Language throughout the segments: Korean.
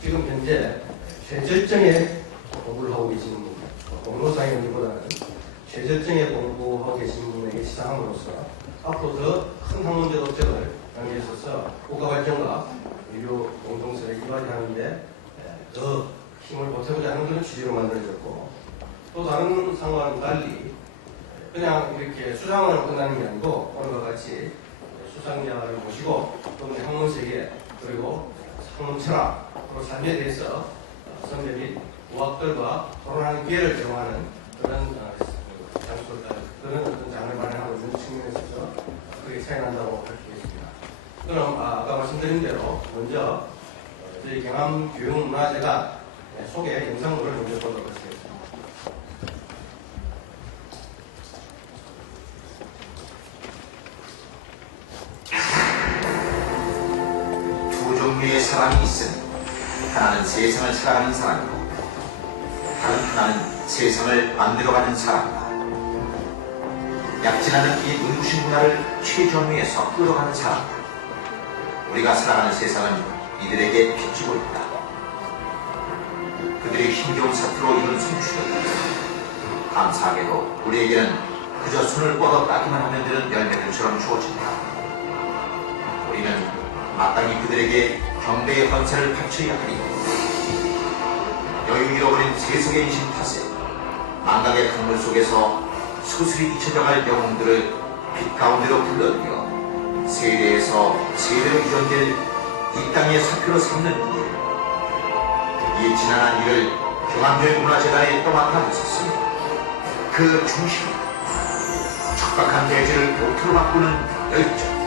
지금 현재 최절정의 공부를 하고 계시는 분, 공로사이언보다는 최절정의 공부하고 계시는 분에게 시작함으로써 앞으로 더 큰 학문적 업적을 하는 데 있어서 국가 발전과 인류 공동체를 이바지하는 데 더 힘을 보태고자 하는 그런 취지로 만들어졌고, 또 다른 상황과는 달리 그냥 이렇게 수상으로 끝나는 게 아니고 오늘과 같이 수상자를 모시고 또는 학문 세계 그리고 학문 철학으로 삶에 대해서 선배 및 우학들과 토론하는 기회를 제공하는 그런 그런 어떤 장을 마련하고 있는 측면에 있어서 그게 차이 난다고 할 수 있습니다. 그럼 아까 말씀드린 대로 먼저 저희 경암교육문화재단 소개 영상물을 먼저 보도록 하겠습니다. 두 종류의 사람이 있으니 하나는 세상을 살아가는 사람이고 다른 하나는 세상을 만들어가는 사람이다. 약진하는 이 눈부신 문화를 최전위에서 끌어가는 사람이다. 우리가 살아가는 세상은 이들에게 비추고 있다. 그들이 힘겨운 사투로 이룬 성취들, 감사하게도 우리에게는 그저 손을 뻗어 따기만 하면 되는 열매들처럼 주어진다. 우리는 마땅히 그들에게 경배의 헌사를 바쳐야 하리. 여유 잃어버린 세속의 인심 탓에 망각의 강물 속에서 소슬이 잊혀져갈 영웅들을 빛 가운데로 불러들여 세대에서 세대로 이전될 이 땅의 사표로 삼는 일, 이 지난한 일을 경암교육문화재단에 떠맡아 있었으니 그 중심은 척박한 대지를 모토로 바꾸는 열정,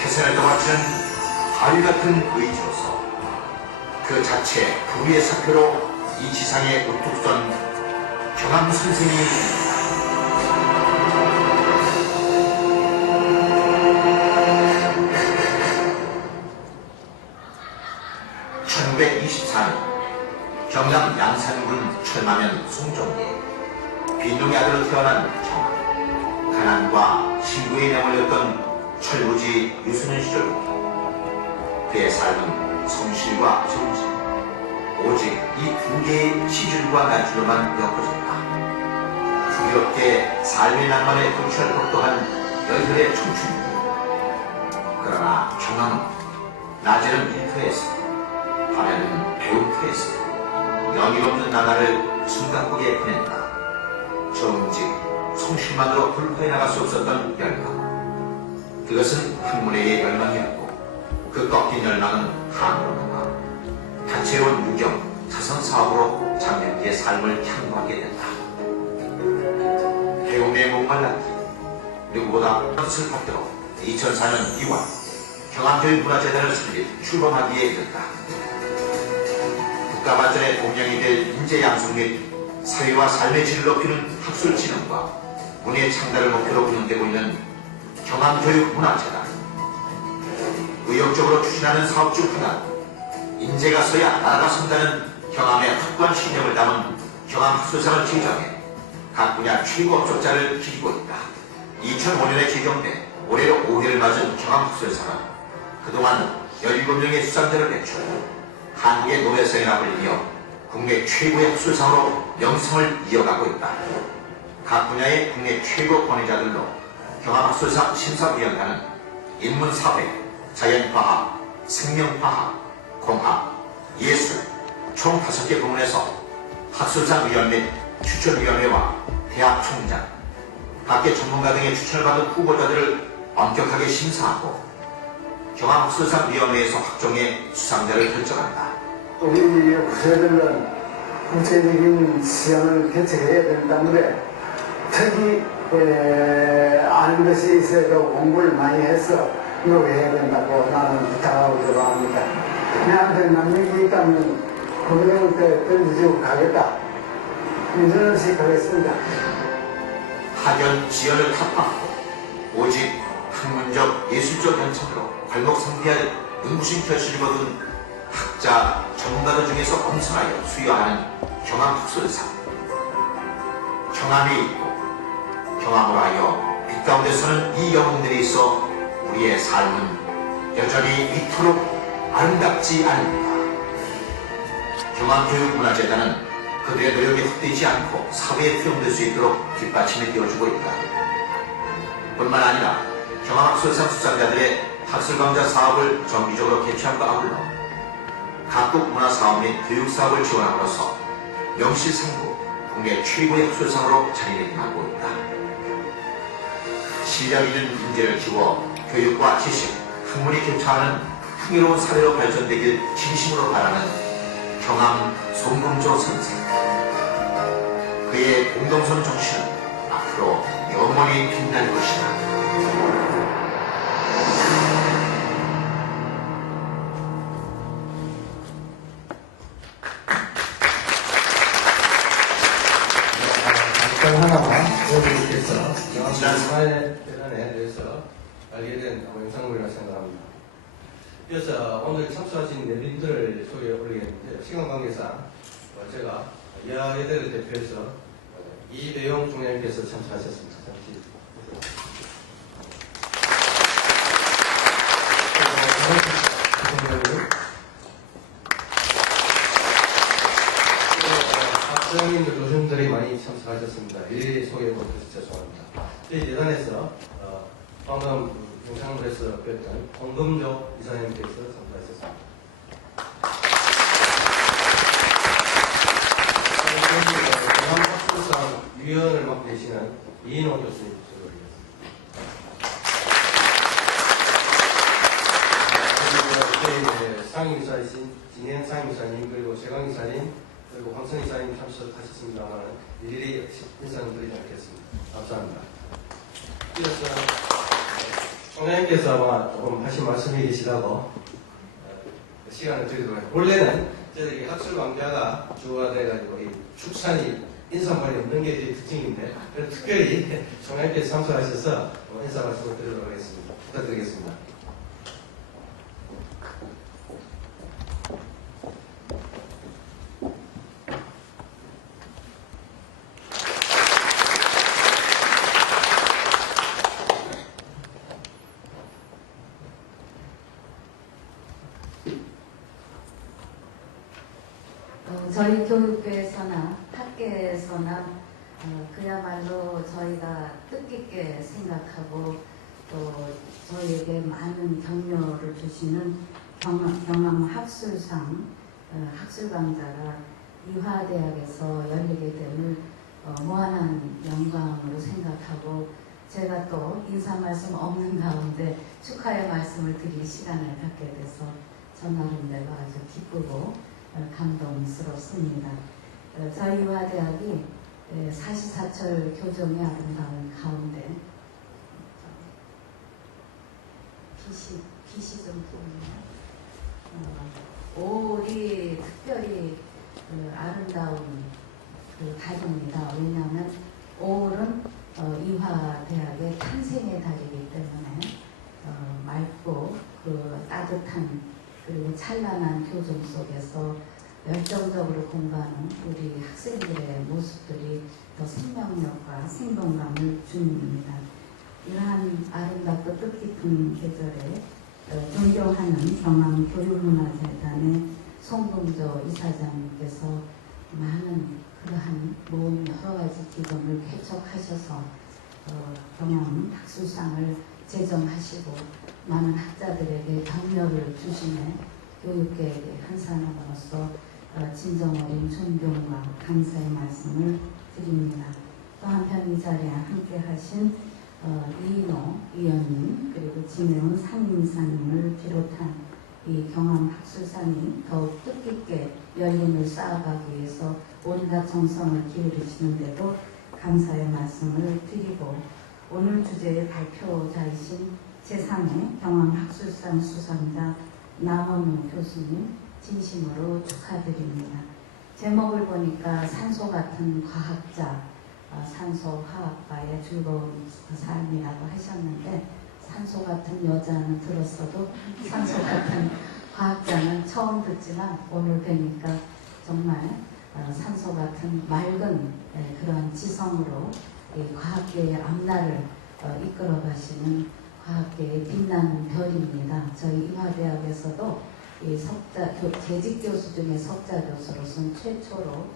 태산을 떠받치는 달같은 의지로서 그 자체 불의의 사표로 이 지상에 우뚝 선 경암 선생이 1924년 경남 양산군 철마면 송정리에 빈농의 아들로 태어난 경암, 가난과 신부에 내몰렸던 철부지 유소년 시절부터 그의 삶은 성실과 정직, 오직 이 두 개의 시줄과 날줄로만 엮어졌다. 부드럽게 삶의 낭만에 도취할 법도 한 열혈의 청춘이다. 그러나 경암은 낮에는 일터에서, 밤에는 배움터에서 영일 없는 나날을 숨가쁘게 보낸다. 정직, 성실만으로 불포해 나갈 수 없었던 열망. 그것은 학문회의 열망이었고 그 꺾인 열망은 항으로 남아 다채로운 유경, 자선사업으로 장년기의 삶을 향도하게 된다. 배움에 목말랐기, 누구보다 뜻을 받들어 2004년 2월 경암교육문화재단을 설립 출범하기에 이른다. 국가발전의 동력이 될 인재양성 및 사회와 삶의 질을 높이는 학술진흥과 문예 창달을 목표로 운영되고 있는 경암교육문화재단. 의욕적으로 추진하는 사업 중 하나는 인재가 서야 나라가 선다는 경암의 확고한 신념을 담은 경암학술상을 제정해 각 분야 최고 업적자를 기리고 있다. 2005년에 제정돼 올해로 5회를 맞은 경암학술상은 그동안 17명의 수상자를 배출 한국의 노벨상이라고 이어 국내 최고의 학술상으로 명성을 이어가고 있다. 각 분야의 국내 최고 권위자들로 경암학술상 심사위원단은 인문사회, 자연과학, 생명과학, 공학, 예술 총 5개 부문에서 학술상 위원 및 추천위원회와 대학 총장, 각계 전문가 등의 추천을 받은 후보자들을 엄격하게 심사하고 경암학술상위원회에서 확정해 수상자를 결정한다. 우리 후세들은 국제적인 시장을 개척해야 되기 때문에 특히 아는 것이 있어도 공부를 많이 해서 노력해야 된다고 나는 부탁하고 들어갑니다. 내한테 남는 있다면 그거부터 던져주고 가겠다. 이런 생각하겠습니다. 학연, 지연을 타파하고 오직 학문적, 예술적 연착으로 발목상비할 눈부신 결실을 거둔 학자, 전문가들 중에서 엄선하여 수여하는 경암학술상. 경암이 있고 경암으로 하여 빛 가운데 서는 이 영웅들이 있어 우리의 삶은 여전히 이토록 아름답지 않습니다. 경암교육문화재단은 그들의 노력이 헛되지 않고 사회에 투영될 수 있도록 뒷받침을 띄워주고 있다. 뿐만 아니라 경암학술상 수상자들의 학술강좌 사업을 정기적으로 개최함과 아울러 각국 문화사업 및 교육사업을 지원함으로써 명실상부 국내 최고의 학술상으로 자리매김하고 있다. 실력 있는 인재를 키워 교육과 지식, 학문이 교차하는 풍요로운 사회로 발전되길 진심으로 바라는 경암 송금조 선생. 그의 공동선 정신은 앞으로 영원히 빛날 것이다. 답변 하나만 여러분께서 영암문화재 대단에 대해서 알게 된 영상물이라 생각합니다. 그래서 오늘 참석하신 내빈들을 소개해 올리겠는데 시간 관계상 제가 이하예대를 대표해서 이배용 총장님께서 참석하셨습니다. 잠시 학생님들, 교수님들이 많이 참석하셨습니다. 일일이 소개해 못해서 죄송합니다. 저희 재단에서 방금 영상물에서 뵀던 홍금조 이사님께서 참석하셨습니다. 경암학술상 위원을 맡고 계시는 이인호 교수님 저희 상임이사이신 진행 상임이사님 그리고 최강 이사님 그리고 황선 이사님 참석하셨습니다만 일일이 인사는 드리지 않겠습니다. 감사합니다. 그래서 총장님께서 아마 조금 하신 말씀이 계시다고 시간을 드리도록 하겠습니다. 원래는 저희 학술강좌가 주가 돼가지고 이 축산이 인사말이 없는 게 제 특징인데 특별히 총장님께서 참석하셔서 인사 말씀을 드리도록 하겠습니다. 부탁드리겠습니다. 저희 교육계에서나 학계에서나 그야말로 저희가 뜻깊게 생각하고 또 저희에게 많은 격려를 주시는 경암학술상 학술강좌가 이화대학에서 열리게 됨을 무한한 영광으로 생각하고 제가 또 인사 말씀 없는 가운데 축하의 말씀을 드릴 시간을 갖게 돼서 저 나름대로 아주 기쁘고 감동스럽습니다. 저희 이화대학이 사시사철 교정의 아름다운 가운데 빛이 좀 보이네요. 5월이 특별히 아름다운 달입니다. 왜냐하면 5월은 이화대학의 탄생의 달이기 때문에 맑고 따뜻한 그리고 찬란한 교정 속에서 열정적으로 공부하는 우리 학생들의 모습들이 더 생명력과 생동감을 줍니다. 이러한 아름답고 뜻깊은 계절에 존경하는 경암교육문화재단의 송금조 이사장님께서 많은 그러한 모은 여러 가지 기금을 개척하셔서 경암학술상을 제정하시고 많은 학자들에게 격려를 주시며 교육계에게 한 사람으로서 진정어린 존경과 감사의 말씀을 드립니다. 또 한편 이 자리에 함께 하신 이인호 위원님 그리고 진해훈 상임이사님을 비롯한 이 경암학술상이 더욱 뜻깊게 열림을 쌓아가기 위해서 온갖 정성을 기울이시는데도 감사의 말씀을 드리고 오늘 주제의 발표자이신 제3회 경암학술상 수상자 남원우 교수님 진심으로 축하드립니다. 제목을 보니까 산소 같은 과학자, 산소화학과의 즐거운 삶이라고 하셨는데 산소 같은 여자는 들었어도 산소 같은 과학자는 처음 듣지만 오늘 뵈니까 정말 산소 같은 맑은 그런 지성으로 과학계의 앞날을 이끌어 가시는 과학계의 빛나는 별입니다. 저희 이화대학에서도 이 재직 교수 중에 석자 교수로서는 최초로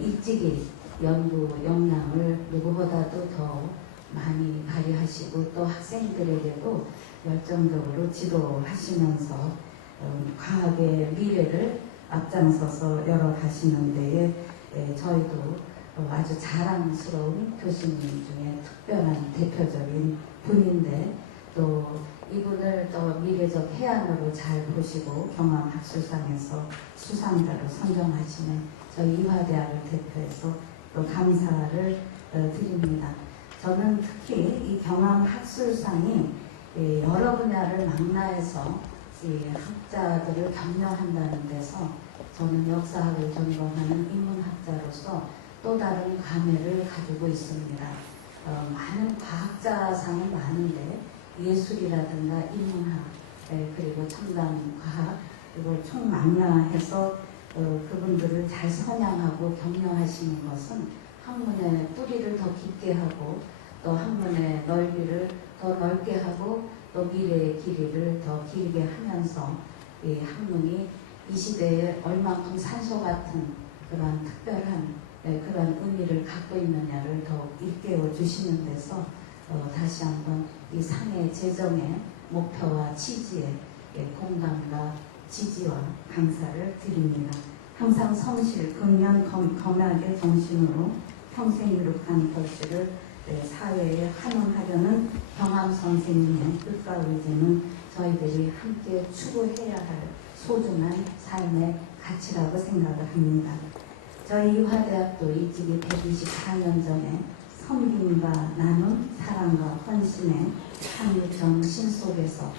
일찍이 연구 역량을 누구보다도 더 많이 발휘하시고 또 학생들에게도 열정적으로 지도하시면서 과학의 미래를 앞장서서 열어가시는 데에 저희도 아주 자랑스러운 교수님 중에 특별한 대표적인 분인데 또 이분을 또 미래적 해안으로 잘 보시고 경암학술상에서 수상자로 선정하시는 저희 이화대학을 대표해서 또 감사를 드립니다. 저는 특히 이 경암학술상이 여러 분야를 망라해서 이 학자들을 격려한다는 데서 저는 역사학을 전공하는 인문학자로서 또 다른 감회를 가지고 있습니다. 많은 과학자상은 많은데 예술이라든가 인문학 그리고 첨단 과학 이걸 총망라해서 그분들을 잘 선양하고 격려하시는 것은 학문의 뿌리를 더 깊게 하고 또 학문의 넓이를 더 넓게 하고 또 미래의 길이를 더 길게 하면서 이 학문이 이 시대에 얼만큼 산소 같은 그런 특별한 그런 의미를 갖고 있느냐를 더욱 일깨워 주시는 데서 다시 한번 이 상의 제정의 목표와 취지에 공감과 지지와 감사를 드립니다. 항상 성실, 근면, 검약의 정신으로 평생 이룩한 결실을 사회에 환원하려는 경암 선생님의 뜻과 의지는 저희들이 함께 추구해야 할 소중한 삶의 가치라고 생각을 합니다. 저희 이화대학도 이직이 124년 전에 섬김과 나눔, 사랑과 헌신의 한 정신 속에서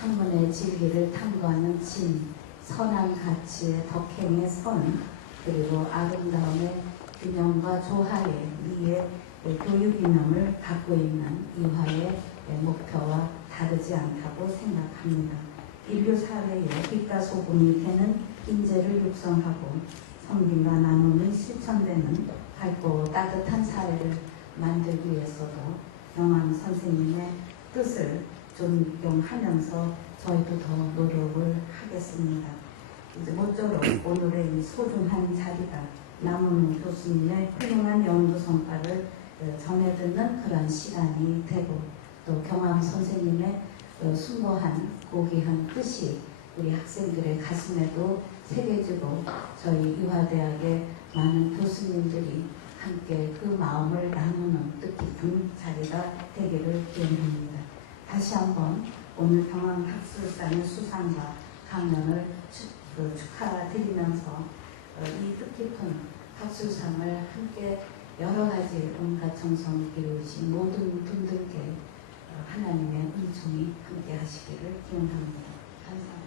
학문의 진리를 탐구하는 진, 선한 가치의 덕행의 선, 그리고 아름다움의 균형과 조화의 미의 교육 이념을 갖고 있는 이화의 목표와 다르지 않다고 생각합니다. 인류 사회의 빛과 소금이 되는 인재를 육성하고 섬김과 나눔이 실천되는 밝고 따뜻한 사회를 만들기 위해서도 경암 선생님의 뜻을 존경하면서 저희도 더 노력을 하겠습니다. 이제 모쪼록 오늘의 이 소중한 자리가 남은 교수님의 훌륭한 연구 성과를 전해 듣는 그런 시간이 되고 또 경암 선생님의 숭고한 고귀한 뜻이 우리 학생들의 가슴에도 새겨지고 저희 이화대학의 많은 교수님들이 함께 그 마음을 나누는 뜻깊은 자리가 되기를 기원합니다. 다시 한번 오늘 경암학술상의 수상과 강연을 축하드리면서 이 뜻깊은 학술상을 함께 여러 가지 온갖 정성을 기울이신 모든 분들께 하나님의 은총이 함께 하시기를 기원합니다. 감사합니다.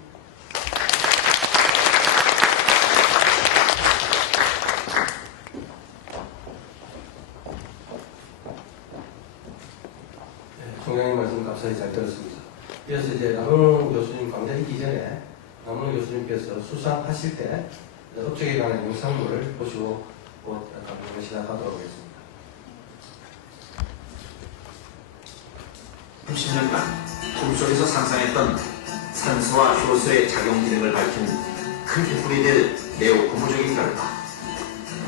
총장님 말씀 감사히 잘 들었습니다. 이어서 이제 남은호 교수님 강좌 있기 전에 남은호 교수님께서 수상하실 때 업적에 관한 영상물을 보시고 강연을 시작하도록 하겠습니다. 30년간 꿈속에서 상상했던 산소와 효소의 작용 기능을 밝힌 큰 횃불이 될 매우 고무적인 결과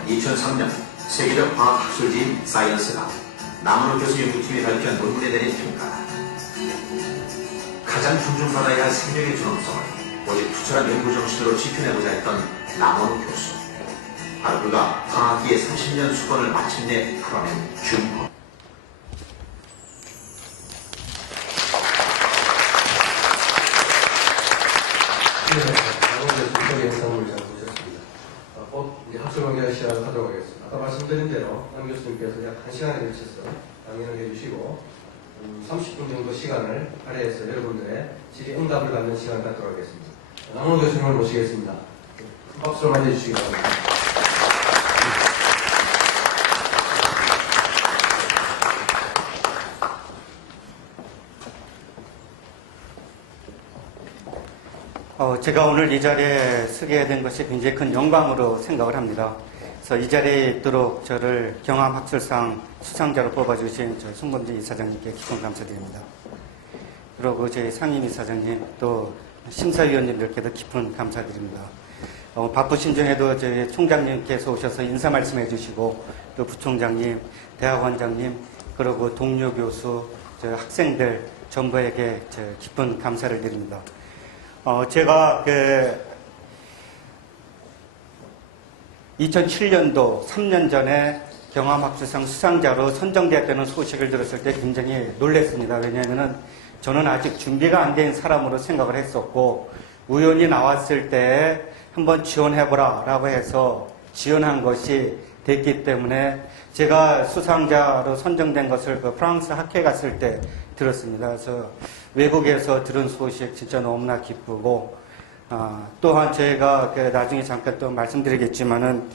2003년 세계적 과학학술지인 사이언스가 남은호 교수 연구팀이 발표한 논문에 대한 평가다. 가장 존중받아야 할 생명의 존엄성을 오직 투철한 연구 정신으로 지켜내고자 했던 남은호 교수. 바로 그가 과학기의 30년 수건을 마침내 풀어낸 준법. 남은호 교수님의 영상물을 잘 보셨습니다. 곧 이제 학술 강좌를 시작하도록 하겠습니다. 아까 말씀드린 대로 남 교수님께서 약 1시간에 걸쳐서 강연을 해주시고 30분 정도 시간을 할애해서 여러분들의 질의응답을 받는 시간을 갖도록 하겠습니다. 남은호 교수님을 모시겠습니다. 큰 박수로 맞이해주시기 바랍니다. 제가 오늘 이 자리에 서게 된 것이 굉장히 큰 영광으로 생각을 합니다. 그래서 이 자리에 있도록 저를 경암학술상 수상자로 뽑아주신 저희 송범진 이사장님께 깊은 감사드립니다. 그리고 저희 상임 이사장님, 또 심사위원님들께도 깊은 감사드립니다. 바쁘신 중에도 저희 총장님께서 오셔서 인사 말씀해 주시고 또 부총장님, 대학원장님, 그리고 동료 교수, 저희 학생들 전부에게 깊은 감사를 드립니다. 제가 2007년도 3년 전에 경암학술상 수상자로 선정되었다는 소식을 들었을 때 굉장히 놀랐습니다. 왜냐하면 저는 아직 준비가 안 된 사람으로 생각을 했었고 우연히 나왔을 때 한번 지원해보라 라고 해서 지원한 것이 됐기 때문에 제가 수상자로 선정된 것을 프랑스 학회에 갔을 때 들었습니다. 그래서 외국에서 들은 소식 진짜 너무나 기쁘고 또한 제가 나중에 잠깐 또 말씀드리겠지만은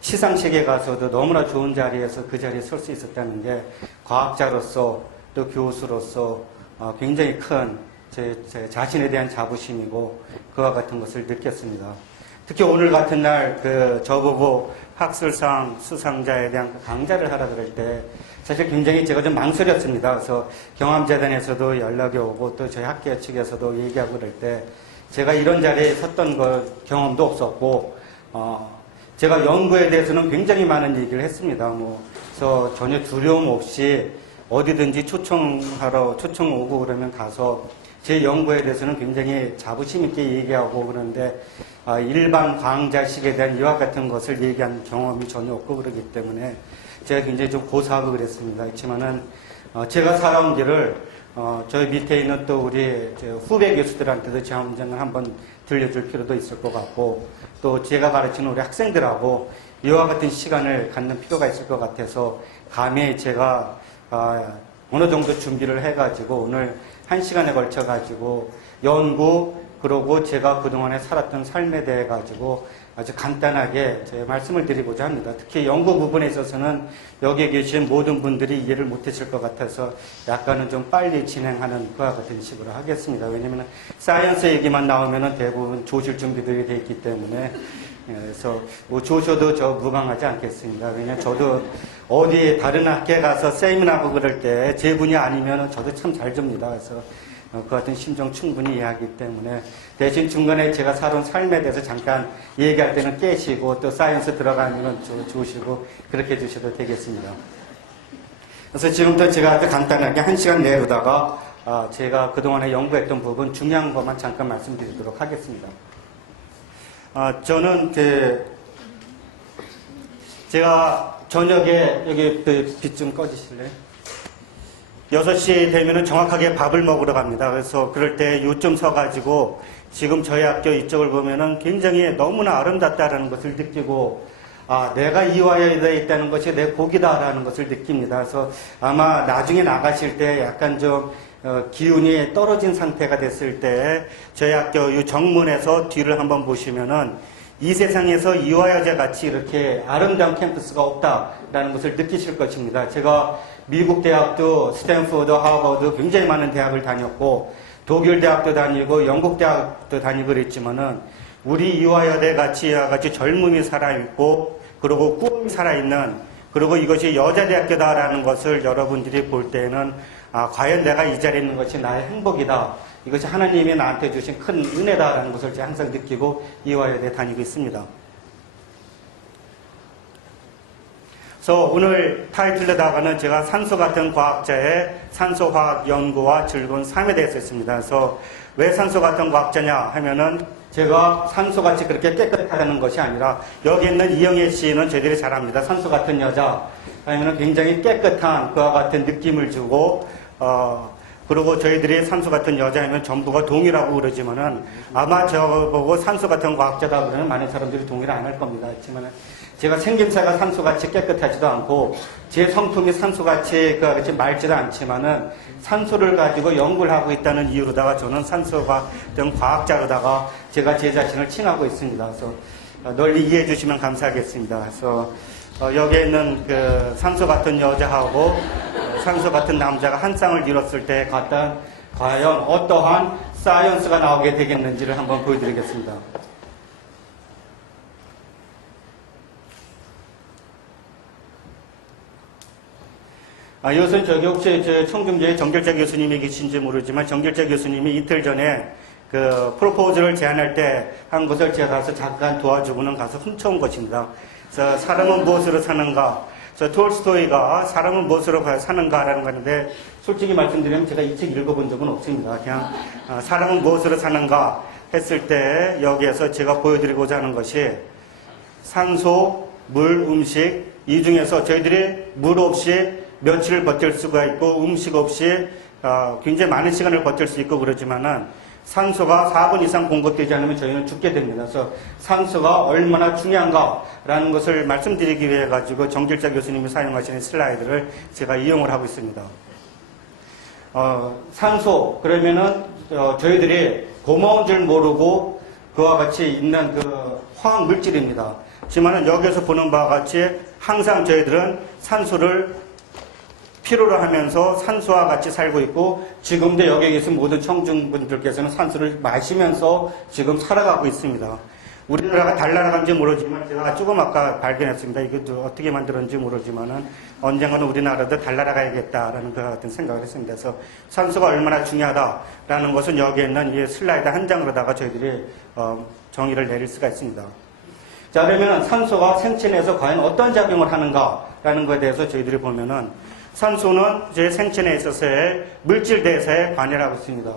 시상식에 가서도 너무나 좋은 자리에서 그 자리에 설 수 있었다는 게 과학자로서 또 교수로서 굉장히 큰 제 자신에 대한 자부심이고 그와 같은 것을 느꼈습니다. 특히 오늘 같은 날 저보고 학술상 수상자에 대한 강좌를 하라 그럴 때 사실 굉장히 제가 좀 망설였습니다. 그래서 경암재단에서도 연락이 오고 또 저희 학교 측에서도 얘기하고 그럴 때 제가 이런 자리에 섰던 경험도 없었고 제가 연구에 대해서는 굉장히 많은 얘기를 했습니다. 그래서 전혀 두려움 없이 어디든지 초청 오고 그러면 가서 제 연구에 대해서는 굉장히 자부심 있게 얘기하고 그러는데 일반 강좌식에 대한 이와 같은 것을 얘기한 경험이 전혀 없고 그러기 때문에 제가 굉장히 좀 고사하고 그랬습니다. 그렇지만은 제가 살아온 길을 저희 밑에 있는 또 우리 후배 교수들한테도 제 문장을 한번 들려줄 필요도 있을 것 같고 또 제가 가르치는 우리 학생들하고 이와 같은 시간을 갖는 필요가 있을 것 같아서 감히 제가 어느 정도 준비를 해가지고 오늘 1시간에 걸쳐가지고 연구 그리고 제가 그동안에 살았던 삶에 대해 가지고 아주 간단하게 제 말씀을 드리고자 합니다. 특히 연구 부분에 있어서는 여기에 계신 모든 분들이 이해를 못하실 것 같아서 약간은 좀 빨리 진행하는 그와 같은 식으로 하겠습니다. 왜냐하면 사이언스 얘기만 나오면 대부분 조실 준비들이 되어 있기 때문에 그래서 조셔도 저 무방하지 않겠습니다. 왜냐하면 저도 어디 다른 학교에 가서 세미나하고 그럴 때 제 분이 아니면 저도 참 잘 줍니다. 그래서 그 같은 심정 충분히 이해하기 때문에 대신 중간에 제가 살아온 삶에 대해서 잠깐 얘기할 때는 깨시고 또 사이언스 들어가면 좋으시고 그렇게 해주셔도 되겠습니다. 그래서 지금부터 제가 아주 간단하게 1시간 내로다가 제가 그동안에 연구했던 부분 중요한 것만 잠깐 말씀드리도록 하겠습니다. 저는 제가 저녁에 여기 빛 좀 꺼주실래요? 6시 되면은 정확하게 밥을 먹으러 갑니다. 그래서 그럴 때 요점 서가지고 지금 저희 학교 이쪽을 보면은 굉장히 너무나 아름답다라는 것을 느끼고 내가 이화여대에 있다는 것이 내 복이다라는 것을 느낍니다. 그래서 아마 나중에 나가실 때 약간 좀 기운이 떨어진 상태가 됐을 때 저희 학교 이 정문에서 뒤를 한번 보시면은 이 세상에서 이화여대 같이 이렇게 아름다운 캠퍼스가 없다라는 것을 느끼실 것입니다. 제가 미국 대학도 스탠포드, 하버드 굉장히 많은 대학을 다녔고 독일 대학도 다니고 영국 대학도 다니고 그랬지만은 우리 이화여대 같이 젊음이 살아있고 그리고 꿈이 살아있는 그리고 이것이 여자대학교다라는 것을 여러분들이 볼 때는 과연 내가 이 자리에 있는 것이 나의 행복이다. 이것이 하나님이 나한테 주신 큰 은혜다라는 것을 제가 항상 느끼고 이화여대에 다니고 있습니다. 그래서 오늘 타이틀에다가는 제가 산소 같은 과학자의 산소화학 연구와 즐거운 삶에 대해서 했습니다. 그래서 왜 산소 같은 과학자냐 하면은 제가 산소같이 그렇게 깨끗하다는 것이 아니라 여기 있는 이영애 씨는 저희들이 잘 압니다. 산소 같은 여자 하면은 굉장히 깨끗한 그와 같은 느낌을 주고 그리고 저희들이 산소 같은 여자이면 전부가 동의라고 그러지만은 아마 저보고 산소 같은 과학자다 그러면 많은 사람들이 동의를 안 할 겁니다. 그렇지만 제가 생김새가 산소같이 깨끗하지도 않고 제 성품이 산소같이 맑지도 않지만은 산소를 가지고 연구를 하고 있다는 이유로다가 저는 산소 같은 과학자로다가 제가 제 자신을 칭하고 있습니다. 그래서 널리 이해해 주시면 감사하겠습니다. 그래서 여기에 있는 산소 같은 여자하고 산소 같은 남자가 한 쌍을 이뤘을 때 과연 어떠한 사이언스가 나오게 되겠는지를 한번 보여드리겠습니다. 이것은 혹시 청중대에 정결자 교수님이 계신지 모르지만 정결자 교수님이 이틀 전에 그 프로포즈를 제안할 때 한 것을 제가 가서 잠깐 도와주고는 가서 훔쳐온 것입니다. 그래서 사람은 무엇으로 사는가? 그래서 톨스토이가 사람은 무엇으로 사는가라는 건데 솔직히 말씀드리면 제가 이 책 읽어본 적은 없습니다. 그냥 사람은 무엇으로 사는가 했을 때 여기에서 제가 보여드리고자 하는 것이 산소, 물, 음식 이 중에서 저희들이 물 없이 며칠을 버틸 수가 있고 음식 없이 굉장히 많은 시간을 버틸 수 있고 그러지만은 산소가 4분 이상 공급되지 않으면 저희는 죽게 됩니다. 그래서 산소가 얼마나 중요한가라는 것을 말씀드리기 위해 가지고 정길자 교수님이 사용하시는 슬라이드를 제가 이용을 하고 있습니다. 산소 그러면은 저희들이 고마운 줄 모르고 그와 같이 있는 그 화학 물질입니다. 하지만은 여기에서 보는 바와 같이 항상 저희들은 산소를 필요로 하면서 산소와 같이 살고 있고 지금도 여기에 계신 모든 청중분들께서는 산소를 마시면서 지금 살아가고 있습니다. 우리나라가 달나라간지 모르지만 제가 조금 아까 발견했습니다. 이것도 어떻게 만들었는지 모르지만은 언젠가는 우리나라도 달나라가야겠다라는 그 같은 생각을 했습니다. 그래서 산소가 얼마나 중요하다라는 것은 여기에 있는 이 슬라이드 한 장으로다가 저희들이 정의를 내릴 수가 있습니다. 자, 그러면 산소가 생체 내에서 과연 어떤 작용을 하는가라는 것에 대해서 저희들이 보면은 산소는 제 생체 내에 있어서의 물질 대사에 관여하고 있습니다.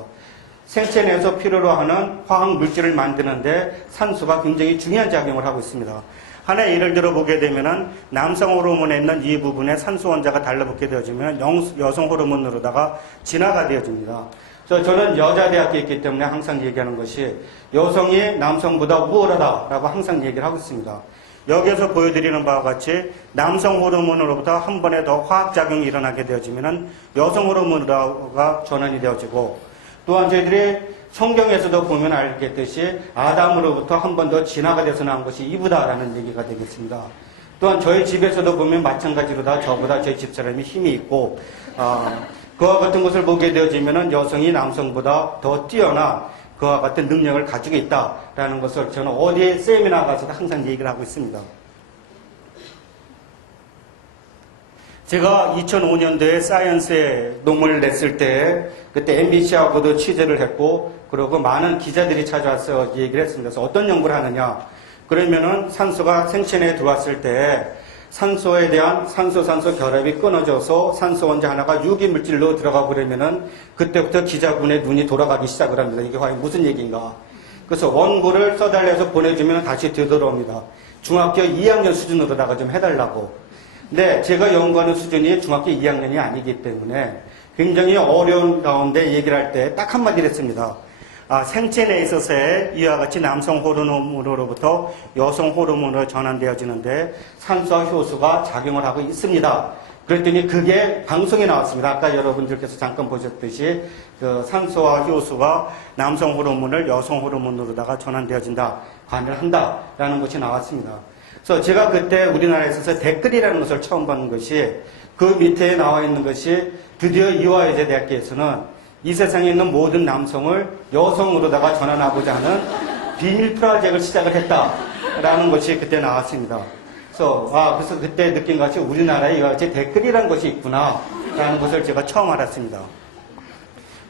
생체 내에서 필요로 하는 화학 물질을 만드는데 산소가 굉장히 중요한 작용을 하고 있습니다. 하나의 예를 들어 보게 되면은 남성 호르몬에 있는 이 부분에 산소 원자가 달라붙게 되어지면 여성 호르몬으로다가 진화가 되어집니다. 그래서 저는 여자 대학교에 있기 때문에 항상 얘기하는 것이 여성이 남성보다 우월하다라고 항상 얘기를 하고 있습니다. 여기에서 보여드리는 바와 같이 남성 호르몬으로부터 한 번에 더 화학작용이 일어나게 되어지면 여성 호르몬으로가 전환이 되어지고 또한 저희들이 성경에서도 보면 알겠듯이 아담으로부터 한 번 더 진화가 돼서 나온 것이 이브다라는 얘기가 되겠습니다. 또한 저희 집에서도 보면 마찬가지로다 저보다 저희 집사람이 힘이 있고 그와 같은 것을 보게 되어지면 여성이 남성보다 더 뛰어나 그와 같은 능력을 가지고 있다라는 것을 저는 어디에 세미나 가서도 항상 얘기를 하고 있습니다. 제가 2005년도에 사이언스에 논문을 냈을 때 그때 MBC하고도 취재를 했고 그리고 많은 기자들이 찾아와서 얘기를 했습니다. 그래서 어떤 연구를 하느냐 그러면은 산소가 생체 내에 들어왔을 때 산소에 대한 산소-산소 결합이 끊어져서 산소 원자 하나가 유기물질로 들어가 버리면은 그때부터 기자분의 눈이 돌아가기 시작을 합니다. 이게 과연 무슨 얘기인가. 그래서 원고를 써달래서 보내주면 다시 되돌아옵니다. 중학교 2학년 수준으로다가 좀 해달라고. 근데 제가 연구하는 수준이 중학교 2학년이 아니기 때문에 굉장히 어려운 가운데 얘기를 할 때 딱 한마디를 했습니다. 생체 내에 있어서의 이와 같이 남성 호르몬으로부터 여성 호르몬으로 전환되어지는데 산소와 효소가 작용을 하고 있습니다. 그랬더니 그게 방송에 나왔습니다. 아까 여러분들께서 잠깐 보셨듯이 그 산소와 효소가 남성 호르몬을 여성 호르몬으로다가 전환되어진다, 관여를 한다라는 것이 나왔습니다. 그래서 제가 그때 우리나라에 있어서 댓글이라는 것을 처음 받는 것이 그 밑에 나와 있는 것이 드디어 이화여자 대학교에서는 이 세상에 있는 모든 남성을 여성으로다가 전환하고자 하는 비밀 프로젝트를 시작을 했다라는 것이 그때 나왔습니다. 그래서 그때 느낀 것이 우리나라에 이와 같이 댓글이라는 것이 있구나라는 것을 제가 처음 알았습니다.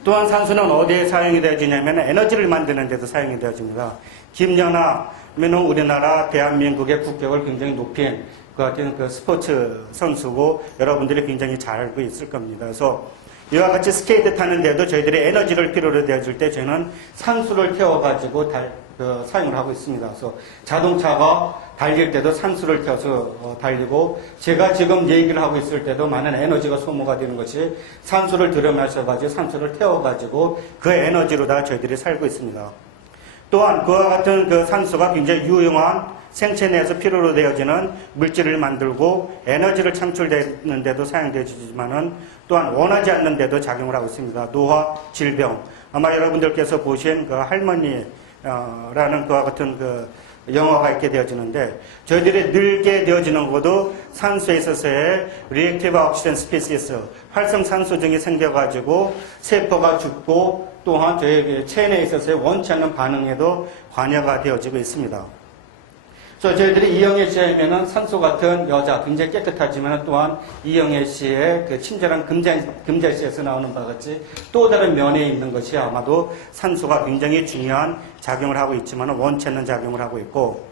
또한 산소는 어디에 사용이 되어지냐면 에너지를 만드는 데도 사용이 되어집니다. 김연아는 우리나라 대한민국의 국격을 굉장히 높인 그 같은 그 스포츠 선수고 여러분들이 굉장히 잘 알고 있을 겁니다. 그래서 이와 같이 스케이트 타는데도 저희들이 에너지를 필요로 되어질 때 저희는 산소를 태워가지고 사용을 하고 있습니다. 그래서 자동차가 달릴 때도 산소를 태워서 달리고 제가 지금 얘기를 하고 있을 때도 많은 에너지가 소모가 되는 것이 산소를 들여마셔가지고 산소를 태워가지고 그 에너지로다가 저희들이 살고 있습니다. 또한 그와 같은 그 산소가 굉장히 유용한 생체 내에서 필요로 되어지는 물질을 만들고 에너지를 창출되는데도 사용되지만은 또한 원하지 않는 데도 작용을 하고 있습니다. 노화, 질병. 아마 여러분들께서 보신 그 할머니라는 그와 같은 그 영화가 있게 되어지는데 저희들이 늙게 되어지는 것도 산소에 있어서의 리액티브 옥시젠 스피시스 활성산소증이 생겨가지고 세포가 죽고 또한 저희 체내에 있어서의 원치 않는 반응에도 관여가 되어지고 있습니다. 그래서 저희들이 이영애 씨 하면은 산소 같은 여자, 굉장히 깨끗하지만 또한 이영애 씨의 그 친절한 금자씨에서 나오는 바와 같이 또 다른 면에 있는 것이 아마도 산소가 굉장히 중요한 작용을 하고 있지만 원치 않는 작용을 하고 있고,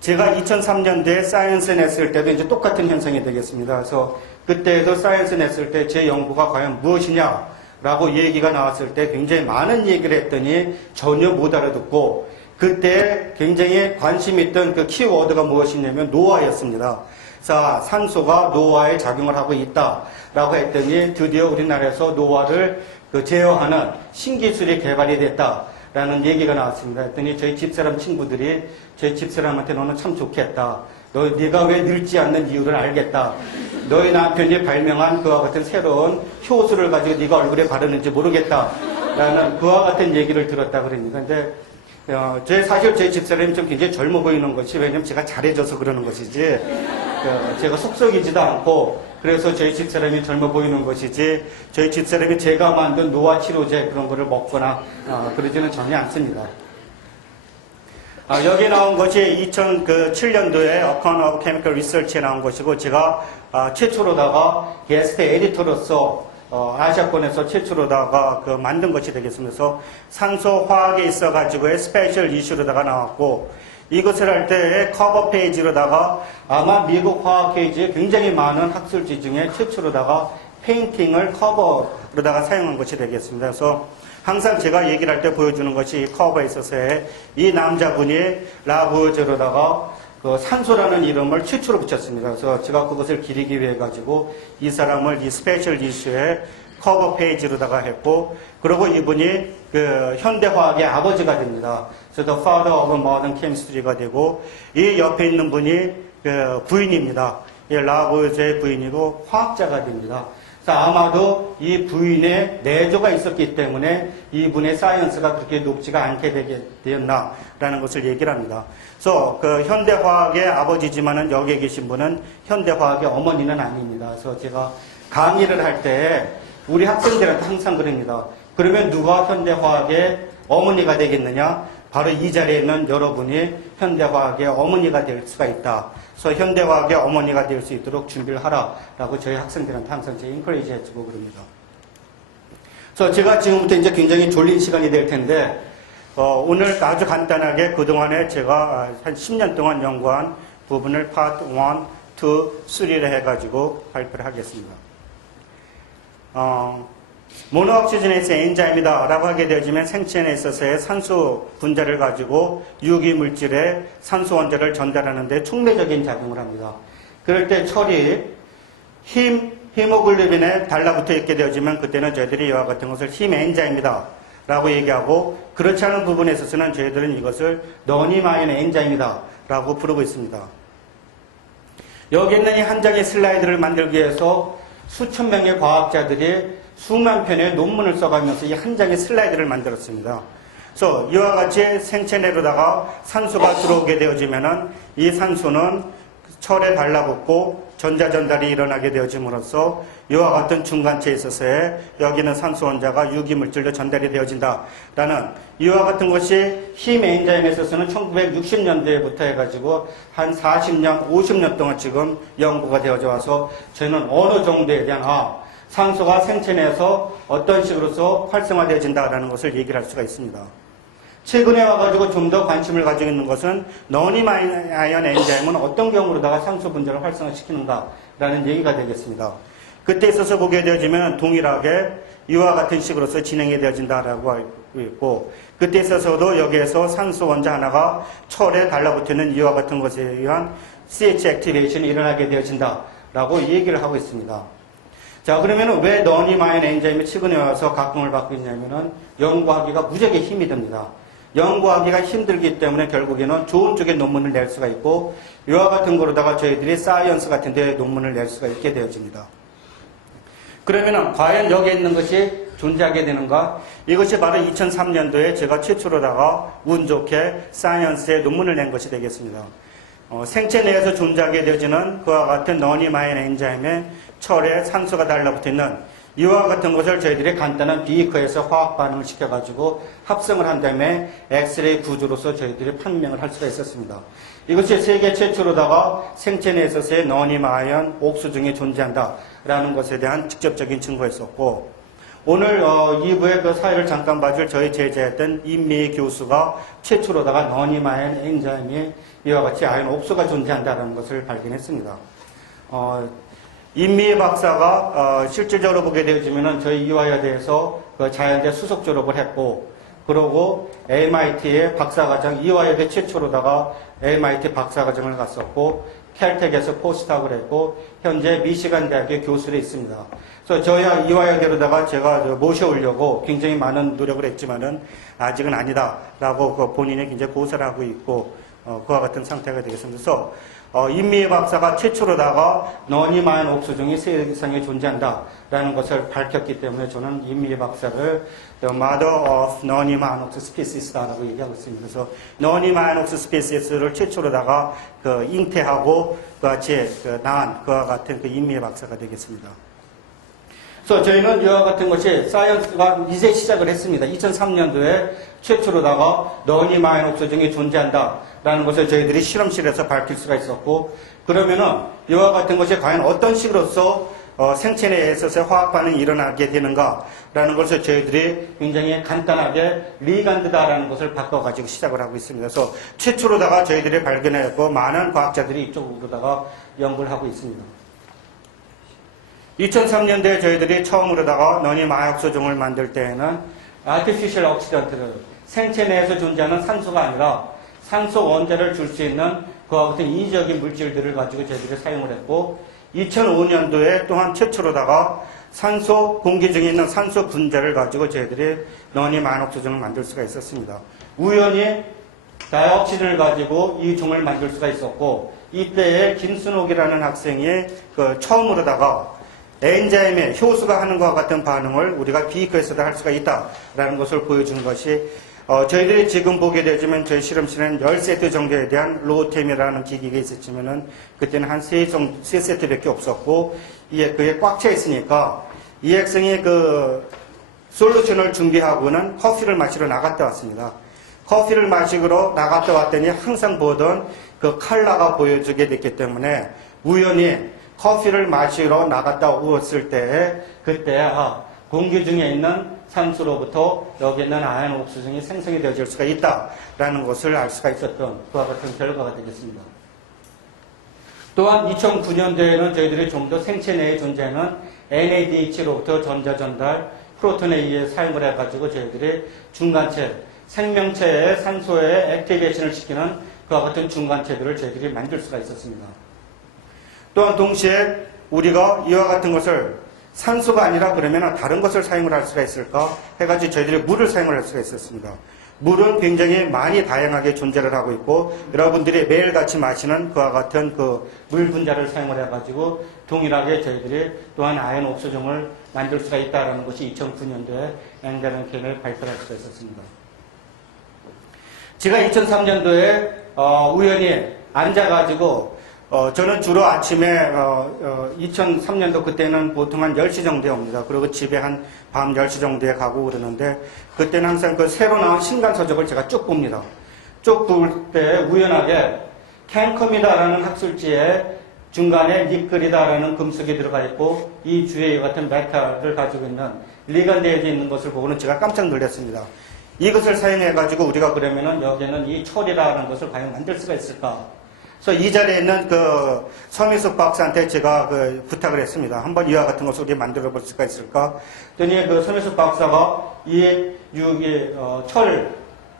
제가 2003년도에 사이언스 냈을 때도 이제 똑같은 현상이 되겠습니다. 그래서 그때도 사이언스 냈을 때 제 연구가 과연 무엇이냐라고 얘기가 나왔을 때 굉장히 많은 얘기를 했더니 전혀 못 알아듣고, 그때 굉장히 관심 있던 그 키워드가 무엇이냐면 노화였습니다. 자, 산소가 노화에 작용을 하고 있다라고 했더니 드디어 우리나라에서 노화를 제어하는 신기술이 개발이 됐다라는 얘기가 나왔습니다. 했더니 저희 집사람 친구들이 저희 집사람한테 너는 참 좋겠다. 네가 왜 늙지 않는 이유를 알겠다. 너희 남편이 발명한 그와 같은 새로운 효수를 가지고 네가 얼굴에 바르는지 모르겠다라는 그와 같은 얘기를 들었다 그럽니다. 근데 사실 제 집사람이 좀 굉장히 젊어 보이는 것이, 왜냐면 제가 잘해줘서 그러는 것이지, 제가 속썩이지도 않고, 그래서 저희 집사람이 젊어 보이는 것이지, 저희 집사람이 제가 만든 노화 치료제 그런 거를 먹거나, 그러지는 전혀 않습니다. 여기 나온 것이 2007년도에 Account of Chemical Research에 나온 것이고, 제가 최초로다가 게스트 에디터로서 아시아권에서 최초로다가 만든 것이 되겠습니다. 그래서 산소 화학에 있어가지고의 스페셜 이슈로다가 나왔고, 이것을 할 때의 커버 페이지로다가 아마 미국 화학 페이지에 굉장히 많은 학술지 중에 최초로다가 페인팅을 커버로다가 사용한 것이 되겠습니다. 그래서 항상 제가 얘기를 할 때 보여주는 것이 이 커버에 있어서의 이 남자분이 라부제로다가 산소라는 이름을 최초로 붙였습니다. 그래서 제가 그것을 기리기 위해 가지고 이 사람을 이 스페셜 이슈의 커버 페이지로다가 했고, 그리고 이분이 현대화학의 아버지가 됩니다. 그래서 The Father of Modern Chemistry가 되고, 이 옆에 있는 분이 부인입니다. 이 라부제의 부인이고 화학자가 됩니다. 그래서 아마도 이 부인의 내조가 있었기 때문에 이분의 사이언스가 그렇게 높지가 않게 되게 되었나라는 것을 얘기를 합니다. 그래서 현대화학의 아버지지만은 여기에 계신 분은 현대화학의 어머니는 아닙니다. 그래서 제가 강의를 할 때 우리 학생들한테 항상 그럽니다. 그러면 누가 현대화학의 어머니가 되겠느냐? 바로 이 자리에 있는 여러분이 현대화학의 어머니가 될 수가 있다. 그래서 현대화학의 어머니가 될 수 있도록 준비를 하라라고 저희 학생들한테 항상 제가 인커레이지 해주고 그럽니다. 그래서 제가 지금부터 이제 굉장히 졸린 시간이 될 텐데, 오늘 아주 간단하게 그동안에 제가 한 10년 동안 연구한 부분을 파트 1, 2, 3를 해가지고 발표를 하겠습니다. 모노옥시지네이스 엔자임이다 라고 하게 되어지면 생체에 있어서의 산소 분자를 가지고 유기물질의 산소 원자를 전달하는 데 촉매적인 작용을 합니다. 그럴 때 철이 히모글로빈에 달라붙어 있게 되어지면 그때는 저희들이 이와 같은 것을 힘 엔자임이다 라고 얘기하고, 그렇지 않은 부분에 있어서는 저희들은 이것을 너니마인 엔자임이다 라고 부르고 있습니다. 여기 있는 이 한 장의 슬라이드를 만들기 위해서 수천 명의 과학자들이 수만 편의 논문을 써가면서 이 한 장의 슬라이드를 만들었습니다. 그래서 이와 같이 생체 내로다가 산소가 들어오게 되어지면은 이 산소는 철에 달라붙고 전자 전달이 일어나게 되어짐으로써 이와 같은 중간체에 있어서의 여기는 산소 원자가 유기물질로 전달이 되어진다라는 이와 같은 것이 힘 엔자임에 있어서는 1960년대부터 해가지고 한 40년, 50년 동안 지금 연구가 되어져 와서 저희는 어느 정도에 대한 산소가 생체 내에서 어떤 식으로서 활성화되어진다라는 것을 얘기를 할 수가 있습니다. 최근에 와가지고 좀 더 관심을 가지고 있는 것은 너니마이언 엔자임은 어떤 경우로다가 산소 분자를 활성화시키는가라는 얘기가 되겠습니다. 그때 있어서 보게 되어지면 동일하게 이와 같은 식으로서 진행이 되어진다라고 알고 있고, 그때 있어서도 여기에서 산소 원자 하나가 철에 달라붙는 이와 같은 것에 의한 CH 액티베이션이 일어나게 되어진다라고 얘기를 하고 있습니다. 자, 그러면은 왜 너니마이언 엔자임이 최근에 와서 각광을 받고 있냐면은 연구하기가 무지하게 힘이 듭니다. 연구하기가 힘들기 때문에 결국에는 좋은 쪽의 논문을 낼 수가 있고, 이와 같은 거로다가 저희들이 사이언스 같은 데 논문을 낼 수가 있게 되어집니다. 그러면은 과연 여기에 있는 것이 존재하게 되는가? 이것이 바로 2003년도에 제가 최초로다가 운 좋게 사이언스에 논문을 낸 것이 되겠습니다. 생체 내에서 존재하게 되어지는 그와 같은 너니마이언 엔자임에 철에 산소가 달라붙어 있는 이와 같은 것을 저희들이 간단한 비커에서 화학 반응을 시켜가지고 합성을 한 다음에 엑스레이 구조로서 저희들이 판명을 할 수가 있었습니다. 이것이 세계 최초로다가 생체 내에 있어서의 너님 아연 옥수중이 존재한다라는 것에 대한 직접적인 증거였었고, 오늘 2부의 그 사회를 잠깐 봐줄 저희 제자였던 임미희 교수가 최초로다가 너님 아연 엔자임이 이와 같이 아연 옥수가 존재한다는 것을 발견했습니다. 임미희 박사가 실질적으로 보게 되어지면은 저희 이화여대에서 그 자연대 수석 졸업을 했고, 그러고 MIT의 박사과정, 이화여대 최초로다가 MIT 박사과정을 갔었고, 캘텍에서 포스닥을 했고, 현재 미시간 대학의 교수로 있습니다. 그래서 저희 이화여대로다가 제가 모셔오려고 굉장히 많은 노력을 했지만은 아직은 아니다라고 그 본인이 굉장히 고사를 하고 있고, 그와 같은 상태가 되겠습니다. 그래서 임미희 박사가 최초로다가 너님 아연 옥수중이 세상에 존재한다라는 것을 밝혔기 때문에 저는 임미희 박사를 The Mother of 너님 아연 옥수 Species다라고 얘기하고 있습니다. 그래서 너님 아연 옥수 Species를 최초로다가 그 잉태하고 그같이 낳은 그와 같은 그 임미희 박사가 되겠습니다. 그래서 저희는 이와 같은 것이 사이언스가 이제 시작을 했습니다. 2003년도에 최초로다가 너님 아연 옥수중이 존재한다라는 것을 저희들이 실험실에서 밝힐 수가 있었고, 그러면은 이와 같은 것이 과연 어떤 식으로서 생체 내에 있어서 화학 반응이 일어나게 되는가라는 것을 저희들이 굉장히 간단하게 리간드다라는 것을 바꿔가지고 시작을 하고 있습니다. 그래서 최초로다가 저희들이 발견했고 많은 과학자들이 이쪽으로다가 연구를 하고 있습니다. 2003년도에 저희들이 처음으로다가 너님 아연 옥수중을 만들 때에는 아티피셜 옥시던트를 생체 내에서 존재하는 산소가 아니라 산소 원자를 줄 수 있는 그와 같은 인위적인 물질들을 가지고 저희들이 사용을 했고, 2005년도에 또한 최초로다가 산소 공기 중에 있는 산소 분자를 가지고 저희들이 너님 아연 옥수중을 만들 수가 있었습니다. 우연히 다이옥시전을 가지고 이 종을 만들 수가 있었고, 이때에 김순옥이라는 학생이 그 처음으로다가 엔자임의 효수가 하는 것과 같은 반응을 우리가 비커에서도 할 수가 있다라는 것을 보여주는 것이, 저희들이 지금 보게 되지만 저희 실험실에는 10세트 정도에 대한 로템이라는 기기가 있었지만은 그때는 한 3세트밖에 없었고, 그게 꽉 차 있으니까 이 학생이 그 솔루션을 준비하고는 커피를 마시러 나갔다 왔습니다. 커피를 마시러 나갔다 왔더니 항상 보던 그 컬러가 보여주게 됐기 때문에 우연히 커피를 마시러 나갔다 왔을 때 그때 공기 중에 있는 산소로부터 여기 있는 아연 옥수중이 생성이 되어질 수가 있다라는 것을 알 수가 있었던 그와 같은 결과가 되겠습니다. 또한 2009년도에는 저희들이 좀 더 생체 내에 존재하는 NADH로부터 전자 전달 프로톤에 의해 사용을 해가지고 저희들이 중간체, 생명체의 산소의 액티베이션을 시키는 그와 같은 중간체들을 저희들이 만들 수가 있었습니다. 또한 동시에 우리가 이와 같은 것을 산소가 아니라 그러면 다른 것을 사용을 할 수가 있을까 해가지고 저희들이 물을 사용을 할 수가 있었습니다. 물은 굉장히 많이 다양하게 존재를 하고 있고, 여러분들이 매일같이 마시는 그와 같은 그 물 분자를 사용을 해가지고 동일하게 저희들이 또한 아연 옥수중을 만들 수가 있다는 것이 2009년도에 앵가는 캠을 발표할 수가 있었습니다. 제가 2003년도에 우연히 앉아가지고 저는 주로 아침에 2003년도 그때는 보통 한 10시 정도에 옵니다. 그리고 집에 한 밤 10시 정도에 가고 그러는데, 그때는 항상 그 새로 나온 신간 서적을 제가 쭉 봅니다. 쭉 볼 때 우연하게 캔컴이다라는 학술지에 중간에 니클이다라는 금속이 들어가 있고 이 주에 이 같은 메탈을 가지고 있는 리간드에 있는 것을 보고는 제가 깜짝 놀랐습니다. 이것을 사용해가지고 우리가 그러면은 여기에는 이 철이라는 것을 과연 만들 수가 있을까? 그래서 이 자리에 있는 그 서미숙 박사한테 제가 그 부탁을 했습니다. 한번 이와 같은 것을 우리 만들어 볼 수가 있을까? 그랬더니 그 서미숙 박사가 철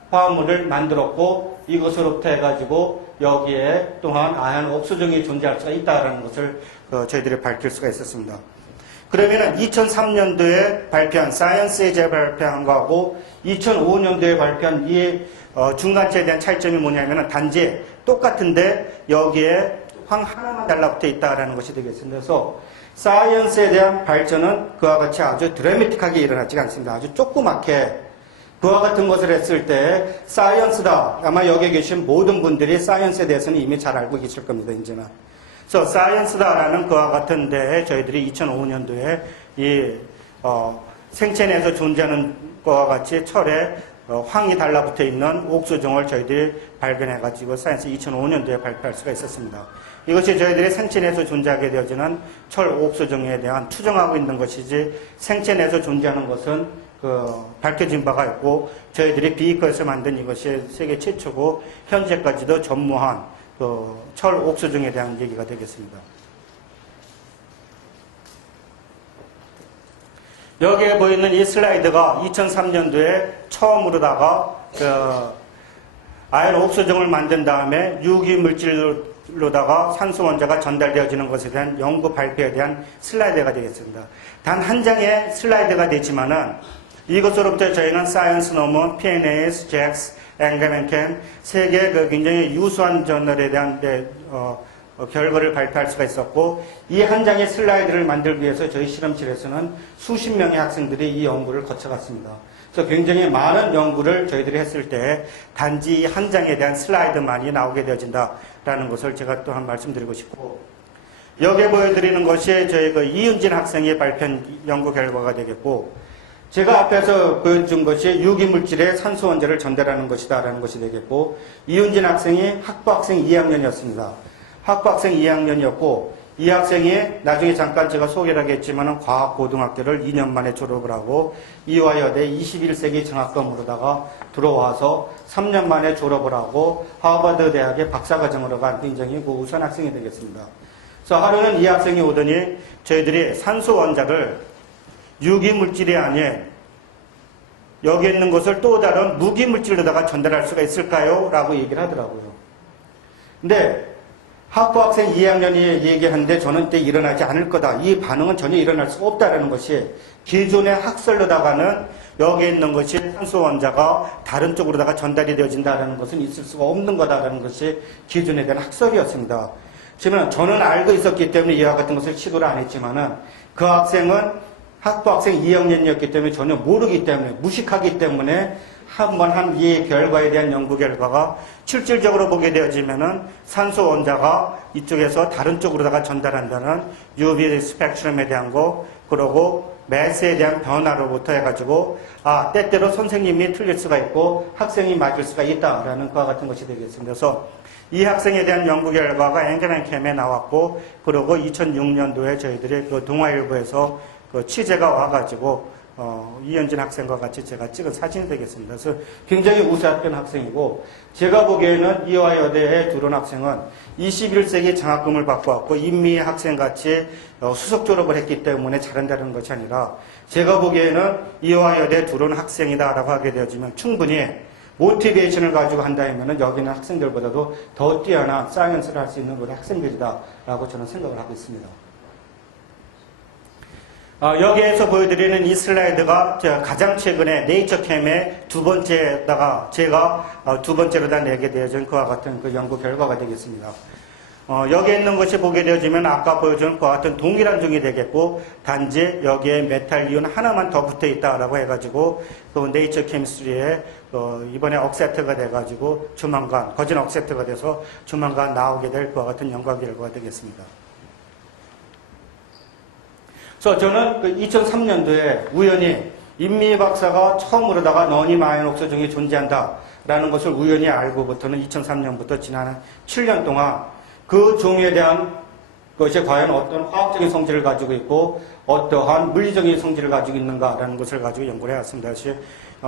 화합물을 만들었고, 이것으로부터 해가지고 여기에 또한 아연 옥수중이 존재할 수가 있다는 것을 저희들이 밝힐 수가 있었습니다. 그러면은 2003년도에 발표한 사이언스에 재발표한 거하고 2005년도에 발표한 이 중간체에 대한 차이점이 뭐냐면은 단지 똑같은데 여기에 황 하나만 달라붙어 있다라는 것이 되겠습니다. 그래서 사이언스에 대한 발전은 그와 같이 아주 드라마틱하게 일어나지가 않습니다. 아주 조그맣게 그와 같은 것을 했을 때 사이언스다. 아마 여기 계신 모든 분들이 사이언스에 대해서는 이미 잘 알고 계실 겁니다. 이제는. 그래서 사이언스다라는 그와 같은 데에 저희들이 2005년도에 이 생체 내에서 존재하는 것과 같이 철에 황이 달라붙어 있는 옥수종을 저희들이 발견해가지고 사이언스 2005년도에 발표할 수가 있었습니다. 이것이 저희들이 생체 내에서 존재하게 되어지는 철 옥수종에 대한 추정하고 있는 것이지 생체 내에서 존재하는 것은 밝혀진 바가 있고 저희들이 비이커에서 만든 이것이 세계 최초고 현재까지도 전무한 철 옥수종에 대한 얘기가 되겠습니다. 여기에 보이는 이 슬라이드가 2003년도에 처음으로다가 아연 옥수종을 만든 다음에 유기물질로다가 산소 원자가 전달되어지는 것에 대한 연구 발표에 대한 슬라이드가 되겠습니다. 단 한 장의 슬라이드가 되지만은 이것으로부터 저희는 사이언스 논문, PNAS, JACS, 앵겔 세계 굉장히 유수한 저널에 대한 결과를 발표할 수가 있었고 이 한 장의 슬라이드를 만들기 위해서 저희 실험실에서는 수십 명의 학생들이 이 연구를 거쳐갔습니다. 그래서 굉장히 많은 연구를 저희들이 했을 때 단지 한 장에 대한 슬라이드만이 나오게 되어진다라는 것을 제가 또한 말씀드리고 싶고 여기에 보여드리는 것이 저희 이윤진 학생이 발표한 연구 결과가 되겠고 제가 앞에서 보여준 것이 유기물질의 산소 원자를 전달하는 것이다라는 것이 되겠고 이윤진 학생이 학부학생 2학년이었습니다. 학부학생 2학년이었고 이 학생이 나중에 잠깐 제가 소개를 하겠지만 과학고등학교를 2년 만에 졸업을 하고 이화여대 21세기 장학금으로다가 들어와서 3년 만에 졸업을 하고 하버드 대학의 박사과정으로 간 굉장히 우수한 학생이 되겠습니다. 그래서 하루는 이 학생이 오더니 저희들이 산소 원자를 유기물질이 아닌 여기 있는 것을 또 다른 무기물질로다가 전달할 수가 있을까요? 라고 얘기를 하더라고요. 근데 학부학생 2학년이 얘기하는데 저는 그때 일어나지 않을 거다. 이 반응은 전혀 일어날 수가 없다라는 것이 기존의 학설로다가는 여기 있는 것이 산소 원자가 다른 쪽으로다가 전달이 되어진다라는 것은 있을 수가 없는 거다라는 것이 기존에 대한 학설이었습니다. 하지만 저는 알고 있었기 때문에 이와 같은 것을 시도를 안 했지만은 그 학생은 학부학생 2학년이었기 때문에 전혀 모르기 때문에 무식하기 때문에 한번 한 이 결과에 대한 연구 결과가 실질적으로 보게 되어지면은 산소 원자가 이쪽에서 다른 쪽으로다가 전달한다는 UV 스펙트럼에 대한 거 그러고 매스에 대한 변화로부터 해가지고 때때로 선생님이 틀릴 수가 있고 학생이 맞을 수가 있다라는 것과 같은 것이 되겠습니다. 그래서 이 학생에 대한 연구 결과가 앵겔&캠에 나왔고 그리고 2006년도에 저희들이 동아일보에서 취재가 와가지고 이현진 학생과 같이 제가 찍은 사진이 되겠습니다. 그래서 굉장히 우수했던 학생이고 제가 보기에는 이화여대의 두론 학생은 21세기 장학금을 받고 왔고 인미 학생같이 수석 졸업을 했기 때문에 잘한다는 것이 아니라 제가 보기에는 이화여대 두론 학생이다라고 하게 되어지면 충분히 모티베이션을 가지고 한다면 여기 있는 학생들보다도 더 뛰어난 사이언스를 할 수 있는 우리 학생들이다라고 저는 생각을 하고 있습니다. 여기에서 보여드리는 이 슬라이드가 가장 최근에 네이처캠의 두 번째다가 제가 두 번째로다 내게 되어진 그와 같은 그 연구 결과가 되겠습니다. 여기에 있는 것이 보게 되어지면 아까 보여준 그와 같은 동일한 종이 되겠고 단지 여기에 메탈 이온 하나만 더 붙어 있다라고 해가지고 그 네이처 케미스트리에 이번에 억셉트가 돼가지고 조만간 거진 억셉트가 돼서 조만간 나오게 될 그와 같은 연구 결과가 되겠습니다. 그래서 저는 2003년도에 우연히 임미 박사가 처음으로다가 너님 아연 옥수종이 존재한다라는 것을 우연히 알고부터는 2003년부터 지난 7년 동안 그 종에 대한 것이 과연 어떤 화학적인 성질을 가지고 있고 어떠한 물리적인 성질을 가지고 있는가라는 것을 가지고 연구를 해왔습니다.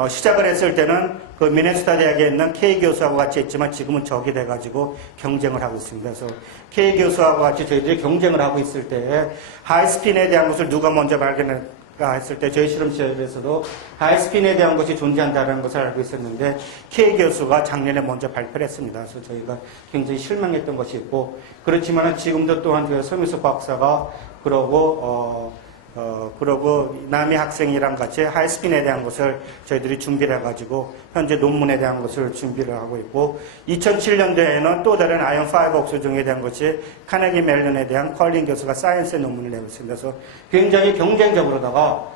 시작을 했을 때는 그 미네소타 대학에 있는 K 교수하고 같이 했지만 지금은 적이 돼가지고 경쟁을 하고 있습니다. 그래서 K 교수하고 같이 저희들이 경쟁을 하고 있을 때 하이스핀에 대한 것을 누가 먼저 발견할까 했을 때 저희 실험실에서도 하이스핀에 대한 것이 존재한다는 것을 알고 있었는데 K 교수가 작년에 먼저 발표를 했습니다. 그래서 저희가 굉장히 실망했던 것이 있고 그렇지만 지금도 또한 서미숙 박사가 그러고 남이 학생이랑 같이 하이스핀에 대한 것을 저희들이 준비를 해가지고 현재 논문에 대한 것을 준비를 하고 있고 2007년도에는 또 다른 아연 5 옥수종에 대한 것이 카네기 멜론에 대한 컬린 교수가 사이언스의 논문을 내고 있습니다. 그래서 굉장히 경쟁적으로다가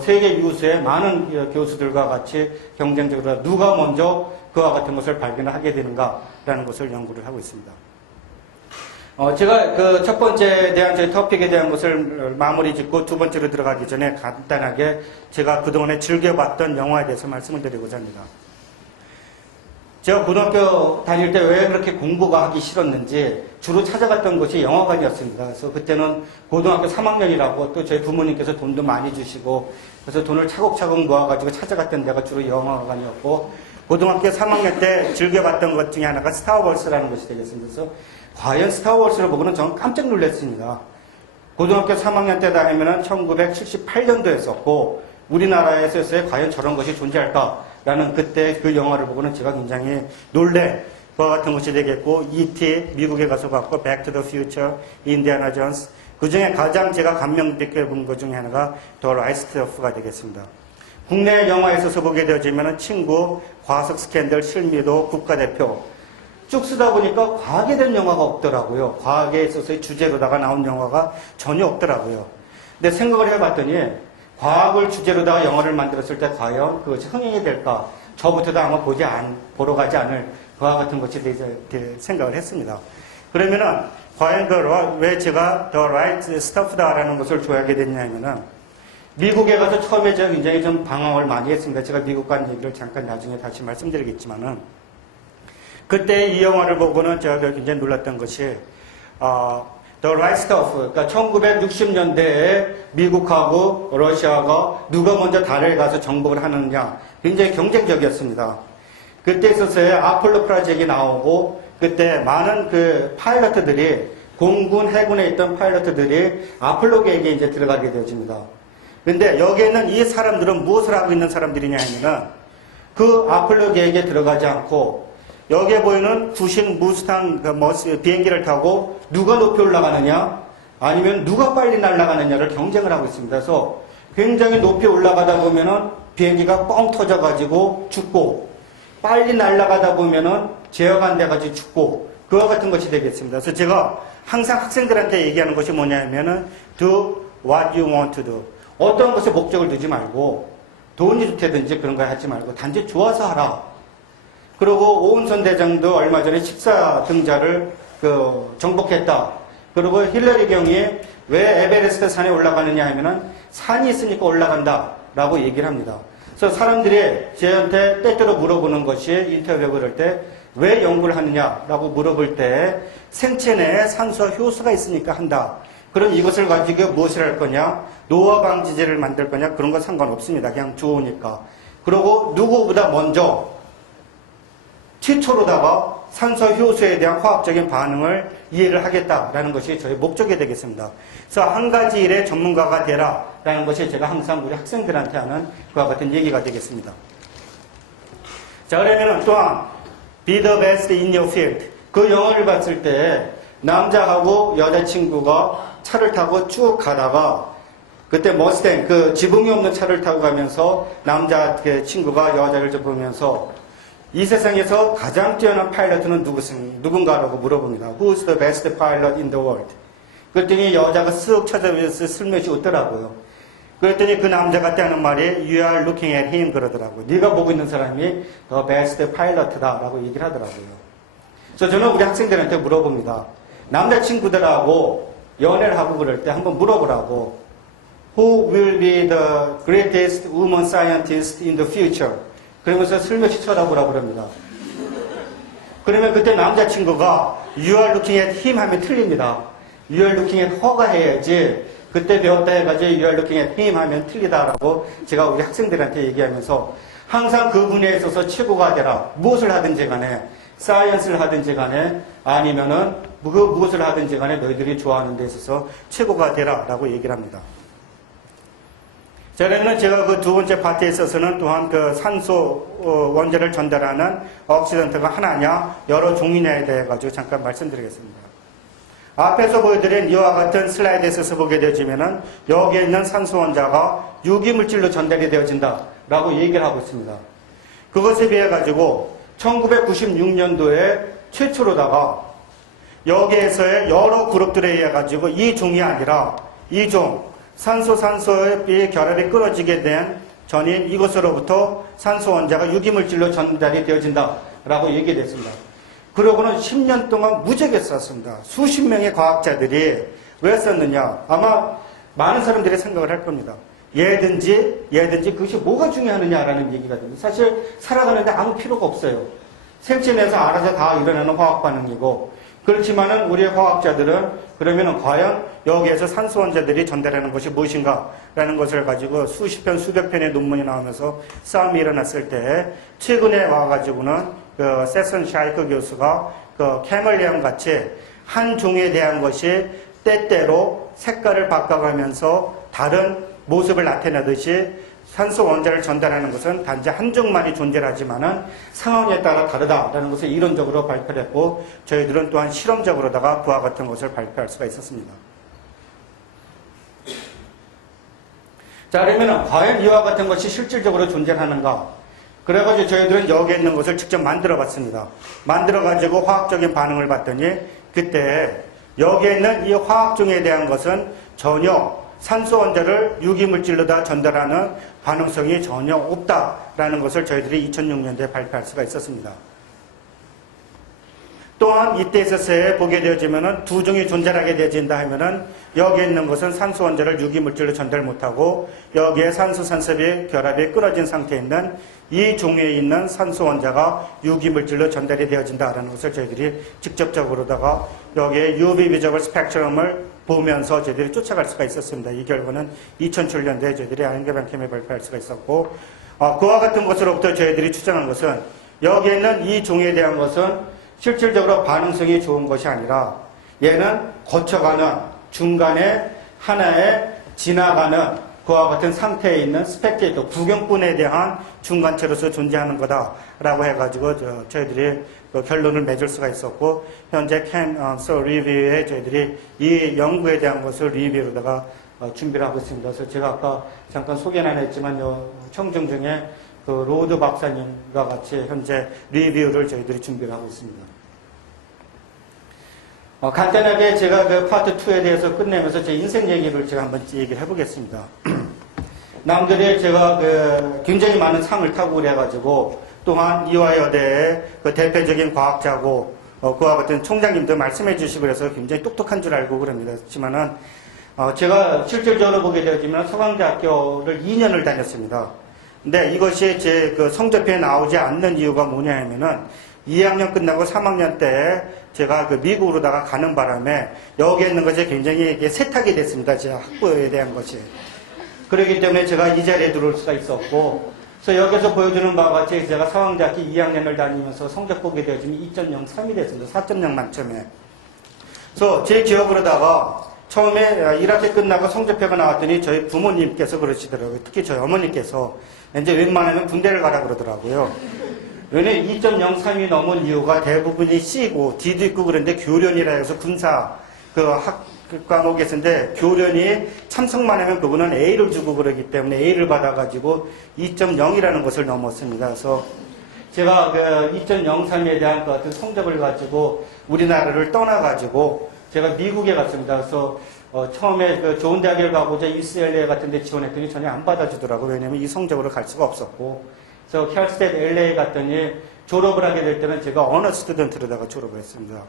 세계 유수의 많은 교수들과 같이 경쟁적으로 누가 먼저 그와 같은 것을 발견을 하게 되는가라는 것을 연구를 하고 있습니다. 제가 그 첫 번째에 대한 저희 토픽에 대한 것을 마무리 짓고 두 번째로 들어가기 전에 간단하게 제가 그동안에 즐겨봤던 영화에 대해서 말씀을 드리고자 합니다. 제가 고등학교 다닐 때 왜 그렇게 공부가 하기 싫었는지 주로 찾아갔던 곳이 영화관이었습니다. 그래서 그때는 고등학교 3학년이라고 또 저희 부모님께서 돈도 많이 주시고 그래서 돈을 차곡차곡 모아가지고 찾아갔던 데가 주로 영화관이었고 고등학교 3학년 때 즐겨봤던 것 중에 하나가 스타워월스라는 것이 되겠습니다. 그래서 과연 스타워월스를 보고는 저는 깜짝 놀랐습니다. 고등학교 3학년 때 다니면은 1978년도였었고 우리나라에서의 과연 저런 것이 존재할까라는 그때 그 영화를 보고는 제가 굉장히 놀래 그와 같은 것이 되겠고 E.T. 미국에 가서 봤고 Back to the Future, 인디아나 존스 그 중에 가장 제가 감명 깊게 본 것 중에 하나가 The Right Stuff가 되겠습니다. 국내 영화에 있어서 보게 되어지면 친구, 과석 스캔들, 실미도, 국가대표 쭉 쓰다 보니까 과학에 대한 영화가 없더라고요. 과학에 있어서의 주제로다가 나온 영화가 전혀 없더라고요. 근데 생각을 해봤더니 과학을 주제로다가 영화를 만들었을 때 과연 그것이 흥행이 될까? 저부터도 아마 보러 가지 않을 그와 같은 것이 되지 생각을 했습니다. 그러면은 과연 왜 제가 The Right Stuff다라는 것을 좋아하게 됐냐면은 미국에 가서 처음에 제가 굉장히 좀 방황을 많이 했습니다. 제가 미국 간 얘기를 잠깐 나중에 다시 말씀드리겠지만은 그때 이 영화를 보고는 제가 굉장히 놀랐던 것이 The Right Stuff, 그러니까 1960년대에 미국하고 러시아가 누가 먼저 달에 가서 정복을 하느냐 굉장히 경쟁적이었습니다. 그때 있어서의 아폴로 프로젝트가 나오고 그때 많은 그 파일럿들이 공군 해군에 있던 파일럿들이 아폴로 계획에 이제 들어가게 되어집니다. 근데 여기에 있는 이 사람들은 무엇을 하고 있는 사람들이냐 하면은 그 아폴로 계획에 들어가지 않고 여기에 보이는 구식 무스탕 비행기를 타고 누가 높이 올라가느냐 아니면 누가 빨리 날아가느냐를 경쟁을 하고 있습니다. 그래서 굉장히 높이 올라가다 보면은 비행기가 뻥 터져가지고 죽고 빨리 날아가다 보면은 제어가 돼가지고 죽고 그와 같은 것이 되겠습니다. 그래서 제가 항상 학생들한테 얘기하는 것이 뭐냐면은 do what you want to do. 어떤 것에 목적을 두지 말고 돈이 좋다든지 그런 거 하지 말고 단지 좋아서 하라. 그리고 오은선 대장도 얼마 전에 식사 등자를 정복했다. 그리고 힐러리 경이 왜 에베레스트 산에 올라가느냐 하면은 산이 있으니까 올라간다라고 얘기를 합니다. 그래서 사람들이 저한테 때때로 물어보는 것이 인터뷰를 그럴 때 왜 연구를 하느냐라고 물어볼 때 생체 내에 산소 효소가 있으니까 한다. 그럼 이것을 가지고 무엇을 할 거냐? 노화 방지제를 만들 거냐? 그런 건 상관없습니다. 그냥 좋으니까. 그리고 누구보다 먼저 최초로다가 산소 효소에 대한 화학적인 반응을 이해를 하겠다라는 것이 저희 목적이 되겠습니다. 그래서 한 가지 일의 전문가가 되라라는 것이 제가 항상 우리 학생들한테 하는 그와 같은 얘기가 되겠습니다. 자, 그러면 또한 Be the best in your field. 그 영화를 봤을 때 남자하고 여자친구가 차를 타고 쭉 가다가 그때 머스탱 그 지붕이 없는 차를 타고 가면서 남자 친구가 여자를 보면서 이 세상에서 가장 뛰어난 파일럿은 누군가라고 물어봅니다. Who's the best pilot in the world? 그랬더니 여자가 쓱 쳐다보면서 슬며시 웃더라고요. 그랬더니 그 남자가 하는 말이 You are looking at him 그러더라고요. 네가 보고 있는 사람이 the best pilot다 라고 얘기를 하더라고요. 그래서 저는 우리 학생들한테 물어봅니다. 남자친구들하고 연애를 하고 그럴 때 한번 물어보라고. Who will be the greatest woman scientist in the future? 그러면서 슬며시 쳐다보라고 그럽니다. 그러면 그때 남자친구가 You are looking at him 하면 틀립니다. You are looking at her가 해야지 그때 배웠다 해가지고 You are looking at him 하면 틀리다라고 제가 우리 학생들한테 얘기하면서 항상 그 분야에 있어서 최고가 되라. 무엇을 하든지 간에 사이언스를 하든지 간에 아니면은 무엇을 하든지 간에 너희들이 좋아하는 데 있어서 최고가 되라라고 얘기를 합니다. 자, 그러면 제가 그 두 번째 파트에 있어서는 또한 그 산소 원자를 전달하는 억시던트가 하나냐 여러 종류냐에 대해 가지고 잠깐 말씀드리겠습니다. 앞에서 보여드린 이와 같은 슬라이드에 있어서 보게 되어지면은 여기에 있는 산소 원자가 유기물질로 전달이 되어진다라고 얘기를 하고 있습니다. 그것에 비해 가지고 1996년도에 최초로다가 여기에서의 여러 그룹들에 의해 가지고 이 종이 아니라 이 종 산소의 결합이 끊어지게 된 전인 이것으로부터 산소 원자가 유기물질로 전달이 되어진다라고 얘기됐습니다. 그러고는 10년 동안 무지하게 썼습니다. 수십 명의 과학자들이 왜 썼느냐? 아마 많은 사람들이 생각을 할 겁니다. 얘든지 그것이 뭐가 중요하느냐라는 얘기가 됩니다. 사실 살아가는데 아무 필요가 없어요. 생체 내에서 알아서 다 일어나는 화학 반응이고, 그렇지만은 우리의 화학자들은 그러면은 과연 여기에서 산소 원자들이 전달하는 것이 무엇인가라는 것을 가지고 수십 편, 수백 편의 논문이 나오면서 싸움이 일어났을 때 최근에 와가지고는 그 세선 샤이크 교수가 그 캐멀리언 같이 한 종에 대한 것이 때때로 색깔을 바꿔가면서 다른 모습을 나타내듯이 산소 원자를 전달하는 것은 단지 한 종만이 존재하지만은 상황에 따라 다르다라는 것을 이론적으로 발표를 했고, 저희들은 또한 실험적으로다가 그와 같은 것을 발표할 수가 있었습니다. 자, 그러면은 과연 이와 같은 것이 실질적으로 존재하는가? 그래가지고 저희들은 여기에 있는 것을 직접 만들어 봤습니다. 만들어가지고 화학적인 반응을 봤더니 그때 여기에 있는 이 화학종에 대한 것은 전혀 산소 원자를 유기물질로다 전달하는 반응성이 전혀 없다라는 것을 저희들이 2006년도에 발표할 수가 있었습니다. 또한 이때 있어서 보게 되어지면은 두 종이 존재하게 되어진다 하면은 여기에 있는 것은 산소 원자를 유기물질로 전달 못하고 여기에 산소산섭이 결합이 끊어진 상태에 있는 이 종에 있는 산소 원자가 유기물질로 전달이 되어진다라는 것을 저희들이 직접적으로다가 여기에 UV 비저블 스펙트럼을 보면서 저희들이 쫓아갈 수가 있었습니다. 이 결과는 2007년도에 저희들이 안개방캠에 발표할 수가 있었고, 그와 같은 것으로부터 저희들이 추정한 것은 여기에 있는 이 종에 대한 것은 실질적으로 반응성이 좋은 것이 아니라 얘는 거쳐가는 중간에 하나의 지나가는 그와 같은 상태에 있는 스펙테이터, 구경꾼에 대한 중간체로서 존재하는 거다라고 해가지고 저희들이 결론을 맺을 수가 있었고, 현재 캔서 리뷰에 저희들이 이 연구에 대한 것을 리뷰로다가 준비를 하고 있습니다. 그래서 제가 아까 잠깐 소개는 안 했지만 청중 중에 그 로드 박사님과 같이 현재 리뷰를 저희들이 준비를 하고 있습니다. 간단하게 제가 그 파트 2에 대해서 끝내면서 제 인생 얘기를 제가 한번 얘기를 해보겠습니다. 남들이 제가 굉장히 많은 상을 타고 그래가지고, 또한 이화여대의 그 대표적인 과학자고, 그와 같은 총장님도 말씀해 주시고 그래서 굉장히 똑똑한 줄 알고 그럽니다. 그렇지만은, 제가 실질적으로 보게 되어지면 서강대학교를 2년을 다녔습니다. 근데 이것이 제 그 성적표에 나오지 않는 이유가 뭐냐 하면은 2학년 끝나고 3학년 때 제가 그 미국으로다가 가는 바람에 여기에 있는 것이 굉장히 이게 세탁이 됐습니다. 제 학부에 대한 것이. 그렇기 때문에 제가 이 자리에 들어올 수가 있었고, 그래서 여기서 보여주는 바와 같이 제가 서강대학교 2학년을 다니면서 성적 보게 되어지면 2.03이 됐습니다. 4.0 만점에. 그래서 제 기억으로다가 처음에 1학기 끝나고 성적표가 나왔더니 저희 부모님께서 그러시더라고요. 특히 저희 어머니께서 이제 웬만하면 군대를 가라 그러더라고요. 왜냐면 2.03이 넘은 이유가 대부분이 C고 D도 있고 그런데 교련이라 해서 군사 그 과목에서인데 교련이 참석만 하면 그분은 A를 주고 그러기 때문에 A를 받아가지고 2.0이라는 것을 넘었습니다. 그래서 제가 그 2.03에 대한 그 어떤 성적을 가지고 우리나라를 떠나가지고 제가 미국에 갔습니다. 그래서 처음에 그 좋은 대학을 가고자 UCLA 같은 데 지원했더니 전혀 안 받아주더라고요. 왜냐면 이 성적으로 갈 수가 없었고. 그래서 캘스테이트 LA 갔더니 졸업을 하게 될 때는 제가 언어 스튜던트로다가 졸업을 했습니다.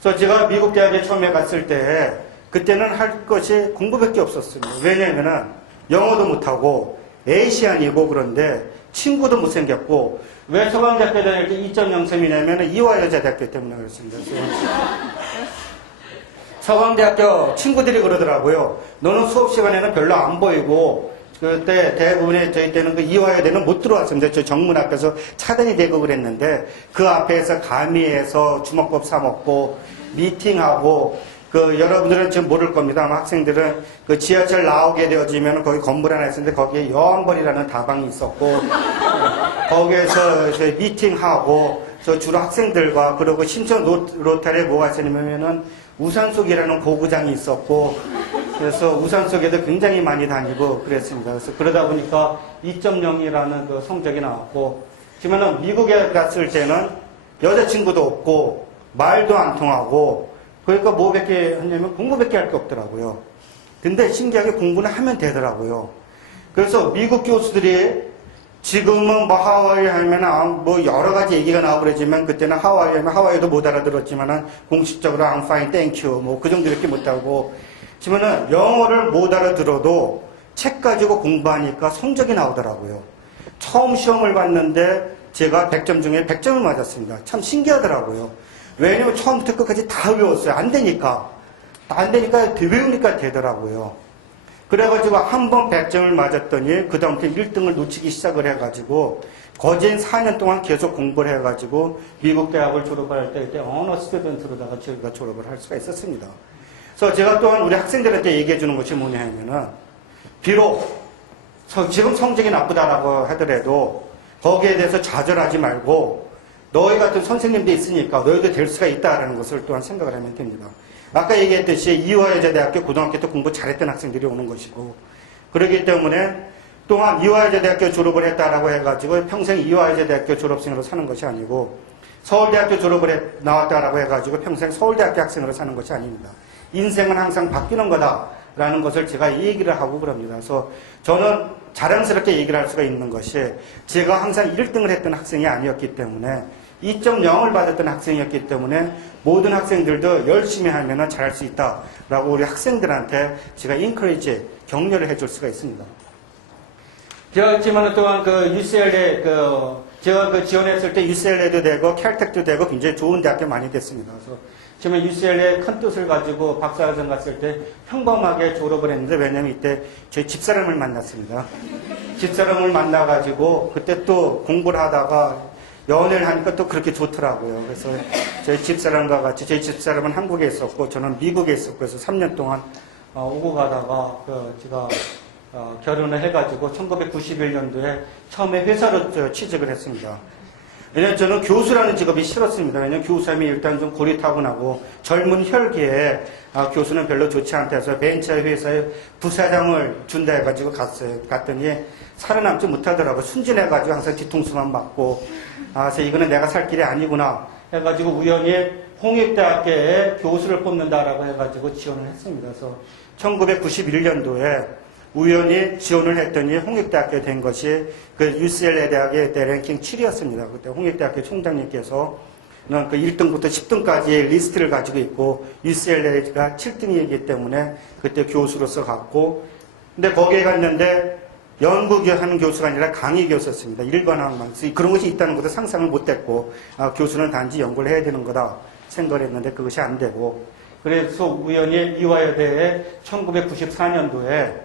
그래서 제가 미국 대학에 처음에 갔을 때 그때는 할 것이 공부밖에 없었습니다. 왜냐면은 영어도 못하고 에이시안이고 그런데 친구도 못생겼고, 왜 서강대학교 다닐 때 2.03이냐면 이화여자대학교 때문에 그렇습니다. 서강대학교 친구들이 그러더라고요. 너는 수업 시간에는 별로 안 보이고, 그때 대부분의 저희 때는 그 이화여대는 못 들어왔습니다. 저 정문 앞에서 차단이 되고 그랬는데 그 앞에서 가미해서 주먹밥 사 먹고 미팅하고, 그 여러분들은 지금 모를 겁니다. 아마 학생들은 그 지하철 나오게 되어지면 거기 건물 하나 있었는데 거기에 여왕벌이라는 다방이 있었고 거기에서 미팅하고, 저 주로 학생들과, 그리고 신촌 로타리에 뭐가 있었냐면은 우산속이라는 고구장이 있었고, 그래서 우산속에도 굉장히 많이 다니고 그랬습니다. 그래서 그러다 보니까 2.0이라는 그 성적이 나왔고, 하지만은 미국에 갔을 때는 여자친구도 없고 말도 안 통하고, 그러니까 뭐밖에 하냐면 공부밖에 할 게 없더라고요. 근데 신기하게 공부는 하면 되더라고요. 그래서 미국 교수들이 지금은 뭐 하와이 하면 뭐 여러 가지 얘기가 나와버리지만 그때는 하와이 하면 하와이도 못 알아들었지만은 공식적으로 I'm fine, thank you 뭐 그 정도밖에 못하고 지금은 영어를 못 알아들어도 책 가지고 공부하니까 성적이 나오더라고요. 처음 시험을 봤는데 제가 100점 중에 100점을 맞았습니다. 참 신기하더라고요. 왜냐면 처음부터 끝까지 다 외웠어요. 안 되니까 외우니까 되더라고요. 그래가지고 한 번 100점을 맞았더니 그 다음부터 1등을 놓치기 시작을 해가지고 거진 4년 동안 계속 공부를 해가지고 미국 대학을 졸업할 때 그때 언어 스튜던트로다가 제가 졸업을 할 수가 있었습니다. 그래서 제가 또한 우리 학생들한테 얘기해 주는 것이 뭐냐 하면은 비록 지금 성적이 나쁘다라고 하더라도 거기에 대해서 좌절하지 말고 너희 같은 선생님도 있으니까 너희도 될 수가 있다라는 것을 또한 생각을 하면 됩니다. 아까 얘기했듯이 이화여자대학교 고등학교 때 공부 잘했던 학생들이 오는 것이고 그렇기 때문에 또한 이화여자대학교 졸업을 했다라고 해가지고 평생 이화여자대학교 졸업생으로 사는 것이 아니고 서울대학교 졸업을 나왔다라고 해가지고 평생 서울대학교 학생으로 사는 것이 아닙니다. 인생은 항상 바뀌는 거다라는 것을 제가 얘기를 하고 그럽니다. 그래서 저는 자랑스럽게 얘기를 할 수가 있는 것이 제가 항상 1등을 했던 학생이 아니었기 때문에 2.0을 받았던 학생이었기 때문에 모든 학생들도 열심히 하면 잘할 수 있다라고 우리 학생들한테 제가 인커리지 격려를 해줄 수가 있습니다. 제가 했지만 또한 UCLA 제가 지원했을 때 UCLA도 되고 캘텍도 되고 굉장히 좋은 대학교 많이 됐습니다. 그래서 지금 UCLA 큰 뜻을 가지고 박사과정 갔을 때 평범하게 졸업을 했는데 왜냐면 이때 저희 집사람을 만났습니다. 집사람을 만나가지고 그때 또 공부를 하다가 연애를 하니까 또 그렇게 좋더라고요. 그래서 저희 집사람과 같이 저희 집사람은 한국에 있었고 저는 미국에 있었고 그래서 3년 동안 오고 가다가 제가 결혼을 해가지고 1991년도에 처음에 회사로 취직을 했습니다. 왜냐면 저는 교수라는 직업이 싫었습니다. 왜냐면 교수하면 일단 좀 고리타분하고 젊은 혈기에 교수는 별로 좋지 않다 해서 벤처 회사에 부사장을 준다 해가지고 갔어요. 갔더니 살아남지 못하더라고요. 순진해가지고 항상 뒤통수만 맞고 그래서 이거는 내가 살 길이 아니구나 해가지고 우연히 홍익대학교에 교수를 뽑는다라고 해가지고 지원을 했습니다. 그래서 1991년도에 우연히 지원을 했더니 홍익대학교에 된 것이 그 UCLA 대학의 랭킹 7위였습니다. 그때 홍익대학교 총장님께서 그 1등부터 10등까지의 리스트를 가지고 있고 UCLA가 7등이기 때문에 그때 교수로서 갔고 근데 거기에 갔는데 연구하는 교수가 아니라 강의 교수였습니다. 일관왕만. 그런 것이 있다는 것도 상상을 못했고 교수는 단지 연구를 해야 되는 거다 생각을 했는데 그것이 안 되고 그래서 우연히 이화여대에 1994년도에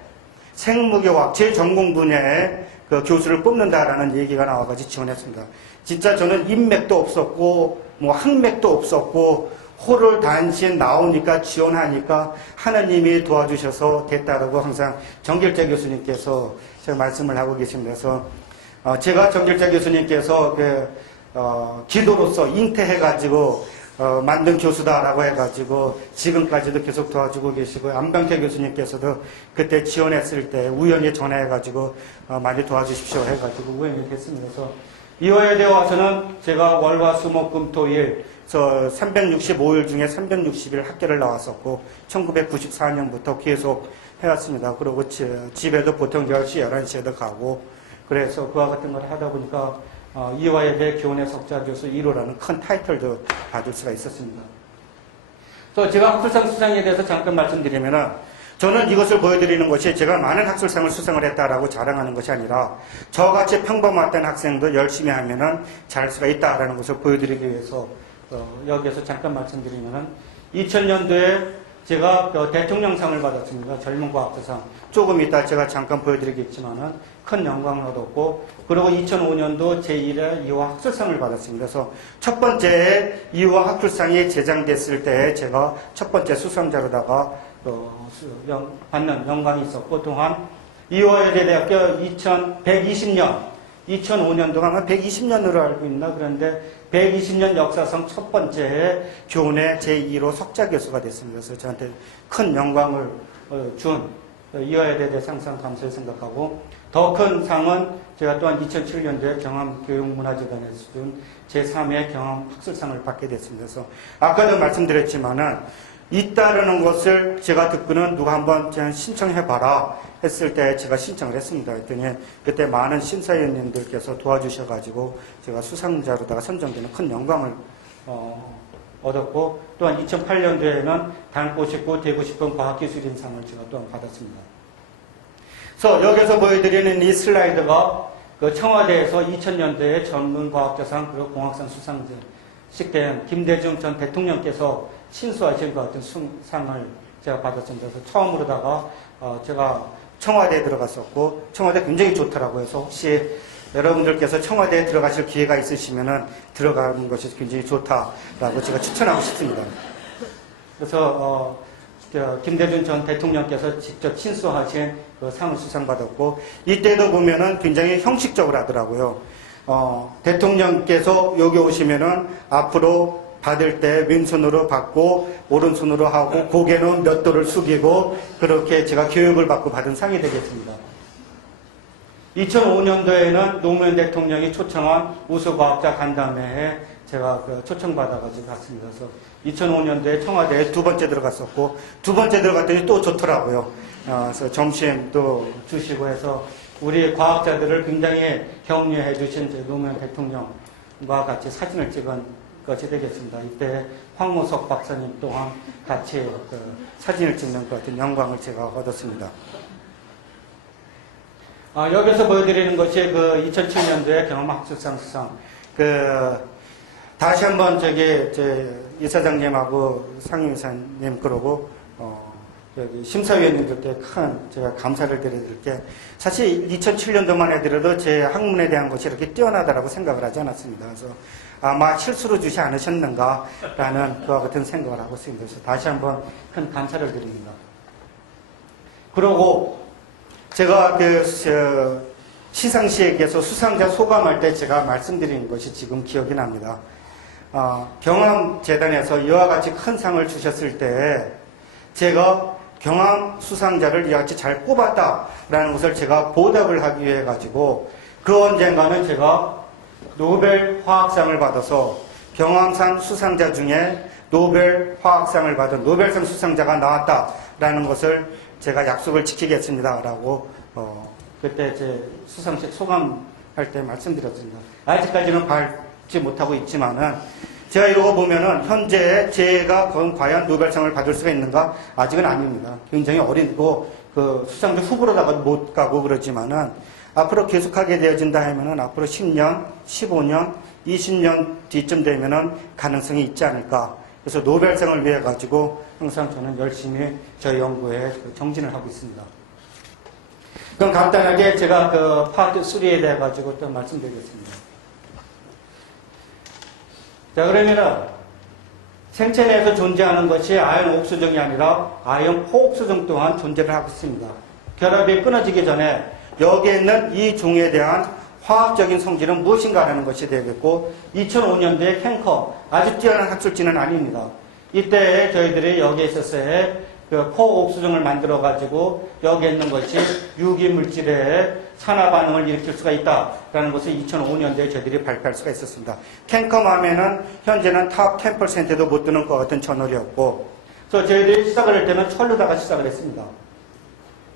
생무교학 제 전공 분야에 그 교수를 뽑는다라는 얘기가 나와가지고 지원했습니다. 진짜 저는 인맥도 없었고 뭐 학맥도 없었고 호를 단신 나오니까 지원하니까 하나님이 도와주셔서 됐다라고 항상 정길자 교수님께서 제가 말씀을 하고 계십니다. 그래서 제가 정길자 교수님께서 기도로서 잉태해가지고 만든 교수다라고 해가지고 지금까지도 계속 도와주고 계시고 안병태 교수님께서도 그때 지원했을 때 우연히 전화해가지고 많이 도와주십시오 해가지고 우연히 됐습니다. 그래서 이화여대 와서는 제가 월화수목금토일 365일 중에 360일 학교를 나왔었고 1994년부터 계속 해왔습니다. 그리고 집에도 보통 10시, 11시에도 가고 그래서 그와 같은 걸 하다 보니까 이화여대 교내 석좌교수 1호라는 큰 타이틀도 받을 수가 있었습니다. 그래서 제가 학술상 수상에 대해서 잠깐 말씀드리면은 저는 이것을 보여드리는 것이 제가 많은 학술상을 수상을 했다라고 자랑하는 것이 아니라 저같이 평범했던 학생도 열심히 하면은 잘할 수가 있다라는 것을 보여드리기 위해서 여기에서 잠깐 말씀드리면은 2000년도에 제가 대통령상을 받았습니다. 젊은 과학자상. 조금 이따 제가 잠깐 보여드리겠지만은 큰 영광을 얻었고, 그리고 2005년도 제1회 이화 학술상을 받았습니다. 그래서 첫 번째 이화 학술상이 제정됐을 때 제가 첫 번째 수상자로다가 받는 영광이 있었고, 또한 이화여대대학교 2020년도가 아마 120년으로 알고 있나? 그런데 120년 역사상 첫 번째 교내 제1호 석좌 교수가 됐습니다. 그래서 저한테 큰 영광을 준 이화여대 상상 감사히 생각하고, 더 큰 상은 제가 또한 2007년도에 경암교육문화재단에서 준 제3회 경암학술상을 받게 됐습니다. 그래서 아까도 말씀드렸지만은 있다라는 것을 제가 듣고는 누가 한번 그냥 신청해봐라 했을 때 제가 신청을 했습니다. 그랬더니 그때 많은 심사위원님들께서 도와주셔가지고 제가 수상자로다가 선정되는 큰 영광을 얻었고, 또한 2008년도에는 닮고 싶고 되고 싶은 과학기술인상을 제가 또한 받았습니다. 그래서 여기서 보여드리는 이 슬라이드가 그 청와대에서 2000년도에 전문과학자상 그리고 공학상 수상자 식된 김대중 전 대통령께서 친수하신 것 같은 상을 제가 받았습니다. 그래서 처음으로다가 제가 청와대에 들어갔었고, 청와대 굉장히 좋더라고요. 그래서 혹시 여러분들께서 청와대에 들어가실 기회가 있으시면은 들어가는 것이 굉장히 좋다라고 제가 추천하고 싶습니다. 그래서 김대중 전 대통령께서 직접 친수하신 그 상을 수상받았고, 이때도 보면은 굉장히 형식적으로 하더라고요. 대통령께서 여기 오시면은 앞으로 받을 때 왼손으로 받고 오른손으로 하고 고개는 몇 도를 숙이고, 그렇게 제가 교육을 받고 받은 상이 되겠습니다. 2005년도에는 노무현 대통령이 초청한 우수과학자 간담회에 제가 초청받아가지고 갔습니다. 그래서 2005년도에 청와대에 두 번째 들어갔었고, 두 번째 들어갔더니 또 좋더라고요. 그래서 점심도 주시고 해서 우리 과학자들을 굉장히 격려해 주신 노무현 대통령과 같이 사진을 찍은 것이 되겠습니다. 이때 황모석 박사님 또한 같이 사진을 찍는 것 같은 영광을 제가 얻었습니다. 여기서 보여드리는 것이 그 2007년도에 경험학술상 수상. 다시 한번 이사장님하고 상임이사님 그러고, 여기 심사위원님들께 큰 제가 감사를 드릴 게, 사실 2007년도만 해더라도 제 학문에 대한 것이 이렇게 뛰어나다라고 생각을 하지 않았습니다. 그래서 아마 실수로 주지 않으셨는가라는 그와 같은 생각을 하고 있습니다. 그래서 다시 한번 큰 감사를 드립니다. 그러고 제가 시상식에서 수상자 소감할 때 제가 말씀드린 것이 지금 기억이 납니다. 경암재단에서 이와 같이 큰 상을 주셨을 때 제가 경암 수상자를 이와 같이 잘 뽑았다라는 것을 제가 보답을 하기 위해 가지고, 그 언젠가는 제가 노벨 화학상을 받아서 경암상 수상자 중에 노벨 화학상을 받은 노벨상 수상자가 나왔다라는 것을 제가 약속을 지키겠습니다라고 그때 제 수상식 소감할 때 말씀드렸습니다. 아직까지는 밟지 못하고 있지만은, 제가 이러고 보면은 현재 제가 과연 노벨상을 받을 수가 있는가? 아직은 아닙니다. 굉장히 어리고 그 수상자 후보로다가 못 가고 그러지만은, 앞으로 계속하게 되어진다 하면은 앞으로 10년, 15년, 20년 뒤쯤 되면은 가능성이 있지 않을까. 그래서 노벨상을 위해 가지고 항상 저는 열심히 저희 연구에 정진을 하고 있습니다. 그럼 간단하게 제가 파트 3에 대해 가지고 또 말씀드리겠습니다. 자, 그러면은 생체 내에서 존재하는 것이 아연 옥수정이 아니라 아연 포옥수정 또한 존재를 하고 있습니다. 결합이 끊어지기 전에 여기에 있는 이 종에 대한 화학적인 성질은 무엇인가 하는 것이 되겠고, 2005년도에 캔커, 아주 뛰어난 학술지는 아닙니다. 이때 저희들이 여기에 있었어요. 포옥수정을 만들어가지고 여기에 있는 것이 유기물질의 산화 반응을 일으킬 수가 있다라는 것을 2005년도에 저희들이 발표할 수가 있었습니다. 캔컴하면은 현재는 탑 10%도 못 드는 것 같은 저널이었고, 그래서 저희들이 시작을 할 때는 철로다가 시작을 했습니다.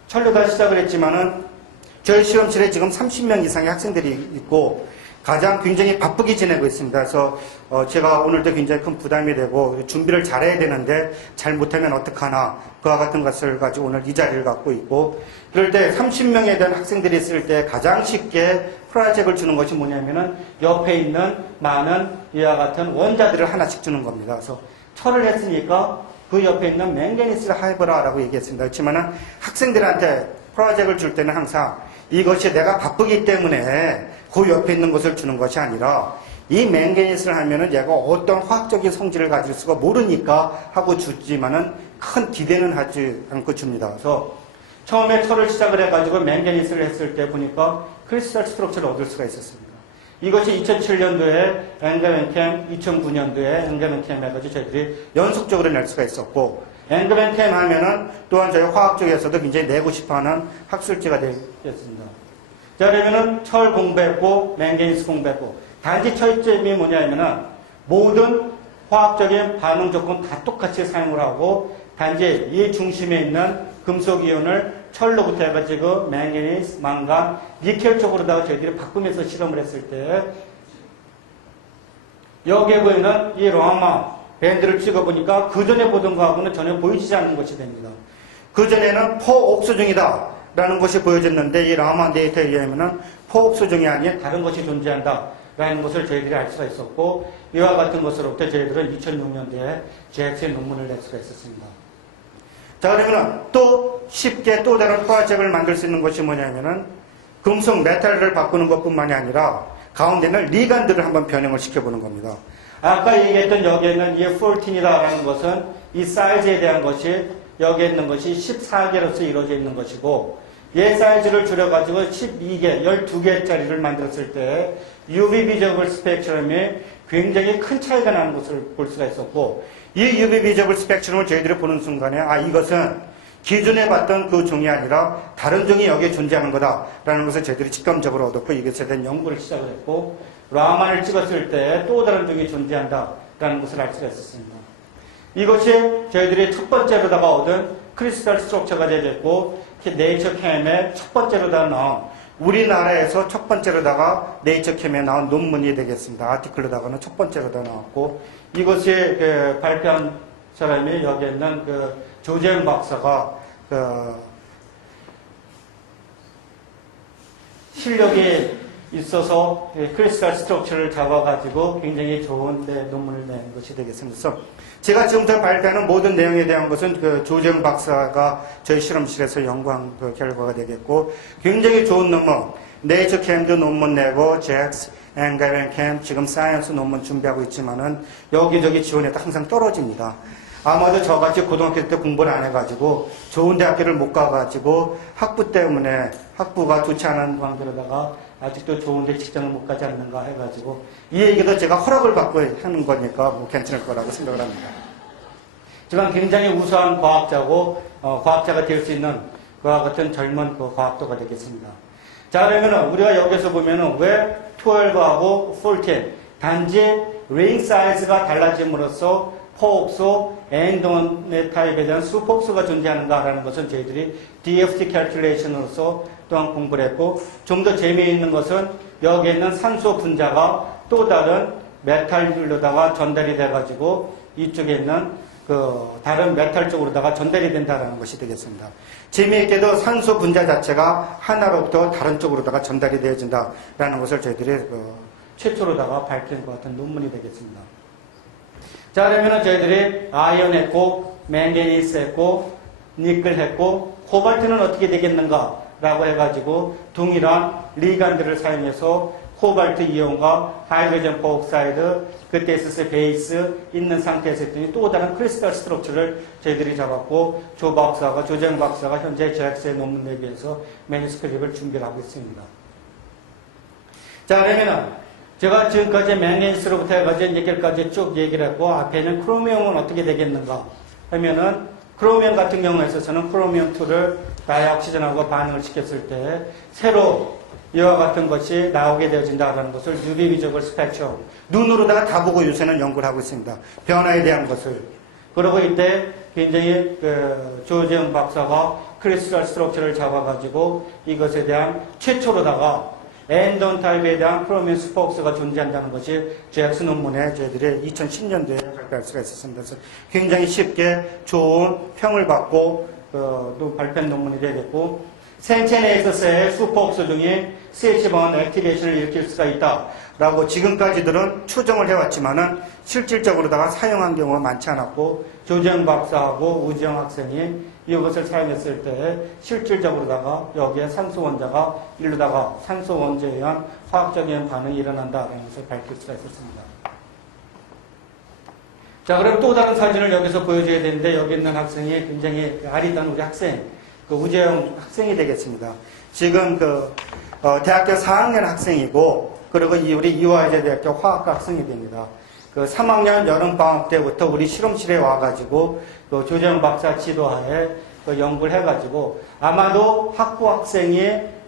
철로다 시작을 했지만은 저희 실험실에 지금 30명 이상의 학생들이 있고 가장 굉장히 바쁘게 지내고 있습니다. 그래서 제가 오늘도 굉장히 큰 부담이 되고 준비를 잘해야 되는데 잘 못하면 어떡하나, 그와 같은 것을 가지고 오늘 이 자리를 갖고 있고, 그럴 때 30명에 대한 학생들이 있을 때 가장 쉽게 프로젝트를 주는 것이 뭐냐면은 옆에 있는 많은 이와 같은 원자들을 하나씩 주는 겁니다. 그래서 철을 했으니까 그 옆에 있는 맹가니스를 해보라라고 얘기했습니다. 그렇지만은 학생들한테 프로젝트를 줄 때는 항상 이것이 내가 바쁘기 때문에 그 옆에 있는 것을 주는 것이 아니라, 이 맹가니스를 하면은 얘가 어떤 화학적인 성질을 가질 수가 모르니까 하고 주지만은 큰 기대는 하지 않고 줍니다. 그래서 처음에 철을 시작을 해가지고 맹가니스를 했을 때 보니까 크리스탈 스트럭처를 얻을 수가 있었습니다. 이것이 2007년도에 앵그맨캠, 2009년도에 앵그맨캠 해가지고 저희들이 연속적으로 낼 수가 있었고, 앵그맨캠 하면은 또한 저희 화학 쪽에서도 굉장히 내고 싶어 하는 학술지가 되겠습니다. 자, 그러면은 철 공부했고, 맹가니스 공부했고, 단지 차이점이 뭐냐면은 모든 화학적인 반응 조건 다 똑같이 사용을 하고 단지 이 중심에 있는 금속 이온을 철로부터 해가지고 맹가니스, 망간, 니켈 쪽으로다가 저희들이 바꾸면서 실험을 했을 때 여기에 보이는 이 라마 밴드를 찍어보니까 그 전에 보던 거하고는 전혀 보이지 않는 것이 됩니다. 그 전에는 포옥수중이다 라는 것이 보여졌는데 이 라마 데이터에 의하면 포옥수중이 아닌 다른 것이 존재한다 라는 것을 저희들이 알 수가 있었고 이와 같은 것으로부터 저희들은 2006년도에 JX의 논문을 낼 수가 있었습니다. 자, 그러면 또 쉽게 또 다른 화학책을 만들 수 있는 것이 뭐냐면은 금속 메탈을 바꾸는 것뿐만이 아니라 가운데는 리간드를 한번 변형을 시켜보는 겁니다. 아까 얘기했던 여기에 있는 이 14이라는 것은 이 사이즈에 대한 것이 여기에 있는 것이 14개로서 이루어져 있는 것이고 얘 사이즈를 줄여가지고 12개, 12개짜리를 만들었을 때 UV 비저블 스펙트럼이 굉장히 큰 차이가 나는 것을 볼 수가 있었고 이 UV 비저블 스펙트럼을 저희들이 보는 순간에 이것은 기존에 봤던 그 종이 아니라 다른 종이 여기에 존재하는 거다라는 것을 저희들이 직감적으로 얻었고 이것에 대한 연구를 시작을 했고 라만을 찍었을 때 또 다른 종이 존재한다라는 것을 알 수가 있었습니다. 이것이 저희들이 첫 번째로다가 얻은 크리스탈 스트럭처가 되겠고 네이처 캠의 첫 번째로다가 나온 우리나라에서 첫 번째로다가 네이처 캠에 나온 논문이 되겠습니다. 아티클로다가는 첫 번째로다 나왔고 이것이 발표한 사람이 여기 있는 조재영 박사가 실력이 있어서 크리스탈 스트럭처를 잡아가지고 굉장히 좋은 논문을 낸 것이 되겠습니다. 그래서 제가 지금부터 발표하는 모든 내용에 대한 것은 조재영 박사가 저희 실험실에서 연구한 결과가 되겠고 굉장히 좋은 논문, 네이처 캠도 논문 내고 JAX, 엔가벤 캠, 지금 사이언스 논문 준비하고 있지만은 여기저기 지원해도 항상 떨어집니다. 아마도 저같이 고등학교 때 공부를 안 해가지고 좋은 대학교를 못 가가지고 학부 때문에 학부가 좋지 않은 관계로다가 아직도 좋은데 직장을 못 가지 않는가 해가지고 이 얘기도 제가 허락을 받고 하는 거니까 뭐 괜찮을 거라고 생각을 합니다. 하지만 굉장히 우수한 과학자고 과학자가 될 수 있는 그와 같은 젊은 과학도가 되겠습니다. 자, 그러면 우리가 여기서 보면은 왜 12하고 14 단지 링 사이즈가 달라짐으로써 포옥소, 엔돈 타입에 대한 수폭수가 존재하는가라는 것은 저희들이 DFT 캘큘레이션으로서 또한 공부를 했고 좀 더 재미있는 것은 여기에 있는 산소 분자가 또 다른 메탈들로다가 전달이 돼가지고 이쪽에 있는 다른 메탈 쪽으로다가 전달이 된다는 것이 되겠습니다. 재미있게도 산소 분자 자체가 하나로부터 다른 쪽으로다가 전달이 되어진다라는 것을 저희들이 최초로다가 밝힌 것 같은 논문이 되겠습니다. 자, 그러면은 저희들이 아이언 했고, 맹가니스 했고, 니켈 했고, 코발트는 어떻게 되겠는가? 라고 해가지고, 동일한 리간드를 사용해서 코발트 이온과 하이드로젠 페옥사이드, 그때 있었을 베이스 있는 상태에서 했더니 또 다른 크리스탈 스트럭처를 저희들이 잡았고, 조재영 박사가 현재 JAX의 논문 내기 위해서 매니스크립을 준비를 하고 있습니다. 자, 그러면은, 제가 지금까지 맹가니스로부터 해가지고 니켈까지 쭉 얘기를 했고 앞에는 크로미움은 어떻게 되겠는가 하면은 크로미움 같은 경우에 있어서는 크로미움2를 다이옥시전하고 반응을 시켰을 때 새로 이와 같은 것이 나오게 되어진다는 것을 UV 비저블 스펙트럼 눈으로다가 다 보고 요새는 연구를 하고 있습니다. 변화에 대한 것을. 그리고 이때 굉장히 조재영 박사가 크리스탈 스트럭처를 잡아가지고 이것에 대한 최초로다가 엔돈 타입에 대한 크로미움 스포크스가 존재한다는 것이 JAX 논문에 저희들이 2010년도에 발표할 수가 있었습니다. 그래서 굉장히 쉽게 좋은 평을 받고 또 발표한 논문이 되겠고 생체 내에 있어서의 스포크스 중에 CH1 액티베이션을 일으킬 수가 있다라고 지금까지들은 추정을 해왔지만은 실질적으로다가 사용한 경우가 많지 않았고 조재영 박사하고 우지영 학생이 이것을 사용했을 때 실질적으로다가 여기에 산소 원자가 일로다가 산소 원자에 의한 화학적인 반응이 일어난다라는 것을 밝힐 수가 있었습니다. 자, 그럼 또 다른 사진을 여기서 보여줘야 되는데 여기 있는 학생이 굉장히 아리따운 우리 학생, 우재영 학생이 되겠습니다. 지금 대학교 4학년 학생이고 그리고 우리 이화여자대학교 화학과 학생이 됩니다. 3학년 여름방학 때부터 우리 실험실에 와가지고 조재영 박사 지도하에 연구를 해가지고 아마도 학부 학생이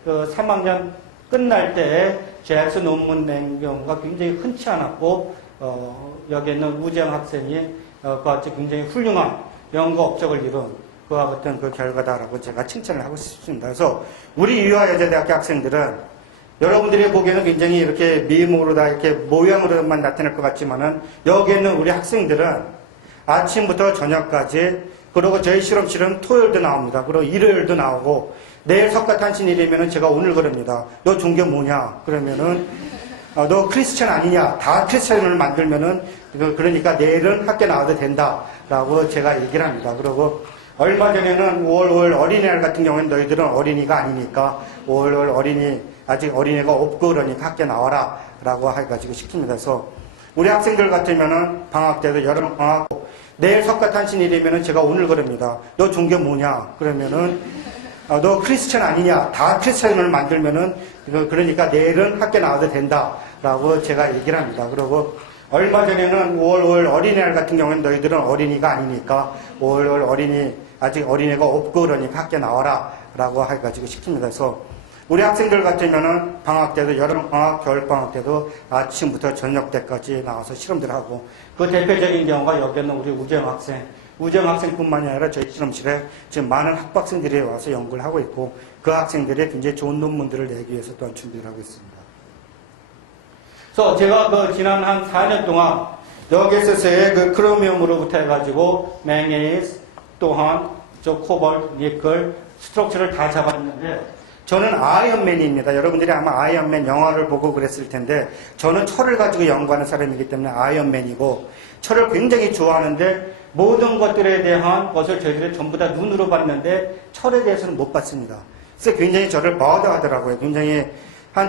3학년 끝날 때에 JAX 논문 낸 경우가 굉장히 흔치 않았고 여기 있는 우재영 학생이 그와 같이 굉장히 훌륭한 연구 업적을 이룬 그와 같은 그 결과다라고 제가 칭찬을 하고 싶습니다. 그래서 우리 유아여자대학교 학생들은 여러분들이 보기에는 굉장히 이렇게 미모로 다 이렇게 모양으로만 나타날 것 같지만은 여기 있는 우리 학생들은 아침부터 저녁까지 그리고 저희 실험실은 토요일도 나옵니다. 그리고 일요일도 나오고 내일 석가탄신일이면은 제가 오늘 그럽니다. 너 종교 뭐냐? 그러면은 너 크리스천 아니냐? 다 크리스천을 만들면은 그러니까 내일은 학교 나와도 된다라고 제가 얘기를 합니다. 그리고 얼마 전에는 5월 어린이날 같은 경우는 너희들은 어린이가 아니니까 5월 어린이 아직 어린이가 없고 그러니까 학교 나와라 라고 해가지고 시킵니다. 그래서 우리 학생들 같으면은 방학 때도 여름 방학 내일 석가탄신일이면은 제가 오늘 그럽니다. 너 종교 뭐냐? 그러면은 너 크리스천 아니냐? 다 크리스천을 만들면은 그러니까 내일은 학교 나와도 된다라고 제가 얘기를 합니다. 그리고 얼마 전에는 5월 어린이날 같은 경우는 너희들은 어린이가 아니니까 5월 어린이 아직 어린이가 없고 그러니까 학교 나와라 라고 해가지고 시킵니다. 그래서 우리 학생들 같으면은 방학 때도 여름 방학, 겨울 방학 때도 아침부터 저녁 때까지 나와서 실험들 하고 그 대표적인 경우가 여기 있는 우리 우재영 학생뿐만이 아니라 저희 실험실에 지금 많은 학부학생들이 와서 연구를 하고 있고 그 학생들이 굉장히 좋은 논문들을 내기 위해서 또한 준비를 하고 있습니다. 그래서 제가 그 지난 한 4년 동안 여기서의 그 크로미움으로부터 해가지고 맹니스 또한 저 코발트, 니켈, 스트럭처를 다 잡았는데 저는 아이언맨입니다. 여러분들이 아마 아이언맨 영화를 보고 그랬을 텐데 저는 철을 가지고 연구하는 사람이기 때문에 아이언맨이고 철을 굉장히 좋아하는데 모든 것들에 대한 것을 저희들이 전부 다 눈으로 봤는데 철에 대해서는 못 봤습니다. 그래서 굉장히 저를 버더하더라고요. 굉장히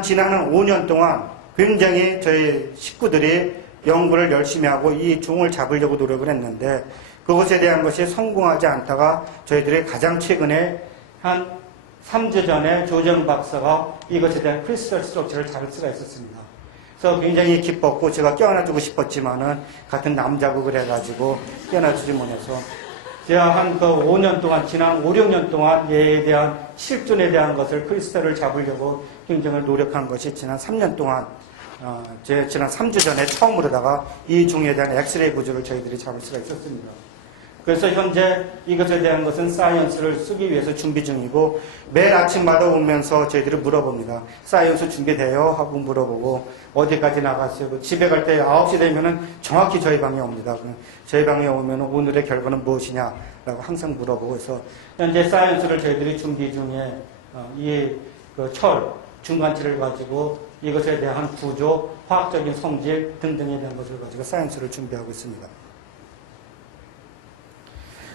지난 5년 동안 굉장히 저희 식구들이 연구를 열심히 하고 이 종을 잡으려고 노력을 했는데 그것에 대한 것이 성공하지 않다가 저희들이 가장 최근에 한 3주 전에 조정 박사가 이것에 대한 크리스털 스트럭처를 잡을 수가 있었습니다. 그래서 굉장히 기뻤고 제가 껴안아주고 싶었지만은 같은 남자고 그래가지고 껴안아주지 못해서 제가 한 그 5년 동안 지난 5, 6년 동안 얘에 대한 실존에 대한 것을 크리스털을 잡으려고 굉장히 노력한 것이 지난 3년 동안 지난 3주 전에 처음으로다가 이 종에 대한 엑스레이 구조를 저희들이 잡을 수가 있었습니다. 그래서 현재 이것에 대한 것은 사이언스를 쓰기 위해서 준비 중이고 매일 아침마다 오면서 저희들이 물어봅니다. 사이언스 준비돼요? 하고 물어보고 어디까지 나갔어요? 집에 갈 때 9시 되면은 정확히 저희 방에 옵니다. 저희 방에 오면 오늘의 결과는 무엇이냐라고 항상 물어보고 해서 현재 사이언스를 저희들이 준비 중에 이 철 중간치를 가지고 이것에 대한 구조, 화학적인 성질 등등에 대한 것을 가지고 사이언스를 준비하고 있습니다.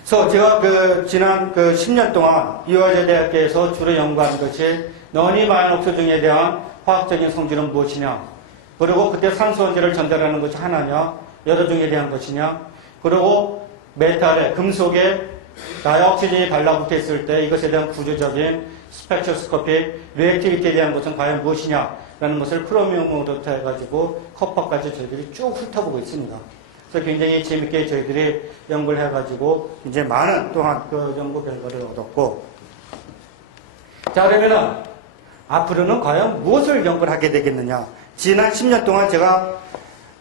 그래서 제가 지난 10년 동안 유아여자대학교에서 주로 연구한 것이 너니마이녹스중에 대한 화학적인 성질은 무엇이냐, 그리고 그때 산소원자를 전달하는 것이 하나냐, 여러 종에 대한 것이냐, 그리고 메탈에 금속에 다이옥시전이 달라붙어 있을 때 이것에 대한 구조적인 스펙트로스코피, 리액티비티에 대한 것은 과연 무엇이냐라는 것을 크로미움으로부터 해가지고 커퍼까지 저희들이 쭉 훑어보고 있습니다. 그래서 굉장히 재밌게 저희들이 연구를 해가지고 이제 많은 또한 그 연구 결과를 얻었고, 자 그러면은 앞으로는 과연 무엇을 연구를 하게 되겠느냐. 지난 10년 동안 제가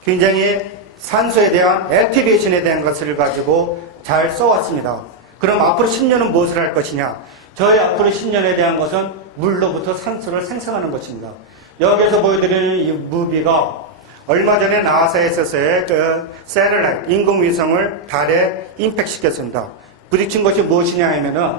굉장히 산소에 대한 액티베이션에 대한 것을 가지고 잘 써왔습니다. 그럼 앞으로 10년은 무엇을 할 것이냐. 저희 앞으로 10년에 대한 것은 물로부터 산소를 생성하는 것입니다. 여기서 보여드리는 이 무비가 얼마 전에 나사에서의 세럴라이트 인공위성을 달에 임팩시켰습니다. 부딪힌 것이 무엇이냐 하면은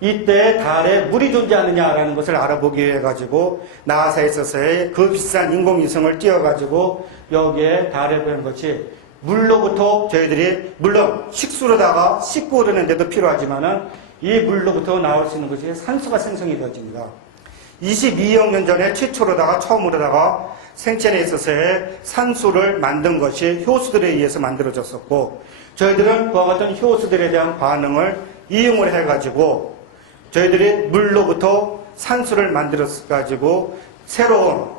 이때 달에 물이 존재하느냐라는 것을 알아보기 위해 가지고 나사에서의 그 비싼 인공위성을 띄워가지고 여기에 달에 보는 것이 물로부터 저희들이 물론 식수로다가 씻고 오르는데도 필요하지만은 이 물로부터 나올 수 있는 것이 산소가 생성이 되어집니다. 22억 년 전에 최초로다가 처음으로다가 생체에 있어서의 산소를 만든 것이 효수들에 의해서 만들어졌었고, 저희들은 그와 같은 효수들에 대한 반응을 이용을 해가지고 저희들이 물로부터 산소를 만들어가지고 새로운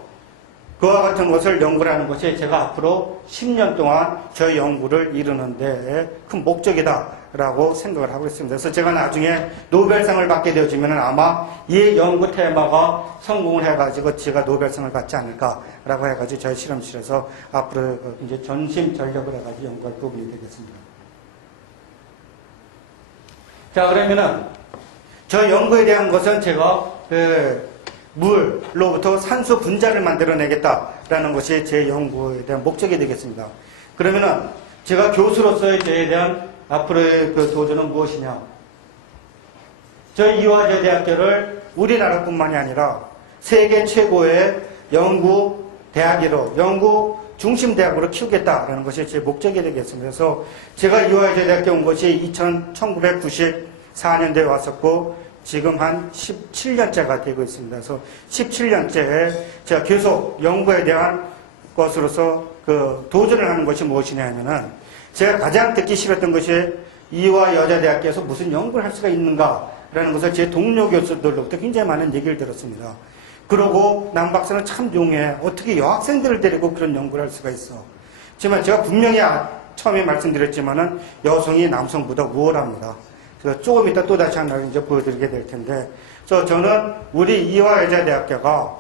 그와 같은 것을 연구를 하는 것이 제가 앞으로 10년 동안 저희 연구를 이루는 데 큰 목적이다라고 생각을 하고 있습니다. 그래서 제가 나중에 노벨상을 받게 되어지면 아마 이 연구 테마가 성공을 해가지고 제가 노벨상을 받지 않을까라고 해가지고 저희 실험실에서 앞으로 이제 전심 전력을 해가지고 연구할 부분이 되겠습니다. 자, 그러면은 저 연구에 대한 것은 제가 물로부터 산소 분자를 만들어내겠다라는 것이 제 연구에 대한 목적이 되겠습니다. 그러면은 제가 교수로서의 저에 대한 앞으로의 그 도전은 무엇이냐? 저희 이화여자 대학교를 우리나라뿐만이 아니라 세계 최고의 연구 대학으로, 연구 중심 대학으로 키우겠다라는 것이 제 목적이 되겠습니다. 그래서 제가 이화여자 대학교 온 것이 1994년도에 왔었고 지금 한 17년째가 되고 있습니다. 그래서 17년째에 제가 계속 연구에 대한 것으로서 그 도전을 하는 것이 무엇이냐 하면은 제가 가장 듣기 싫었던 것이 이화여자대학교에서 무슨 연구를 할 수가 있는가라는 것을 제 동료 교수들로부터 굉장히 많은 얘기를 들었습니다. 그러고 남 박사는 참 용해. 어떻게 여학생들을 데리고 그런 연구를 할 수가 있어. 하지만 제가 분명히 처음에 말씀드렸지만은 여성이 남성보다 우월합니다. 그래서 조금 이따 또 다시 하나 이제 보여드리게 될 텐데. 그래서 저는 우리 이화여자대학교가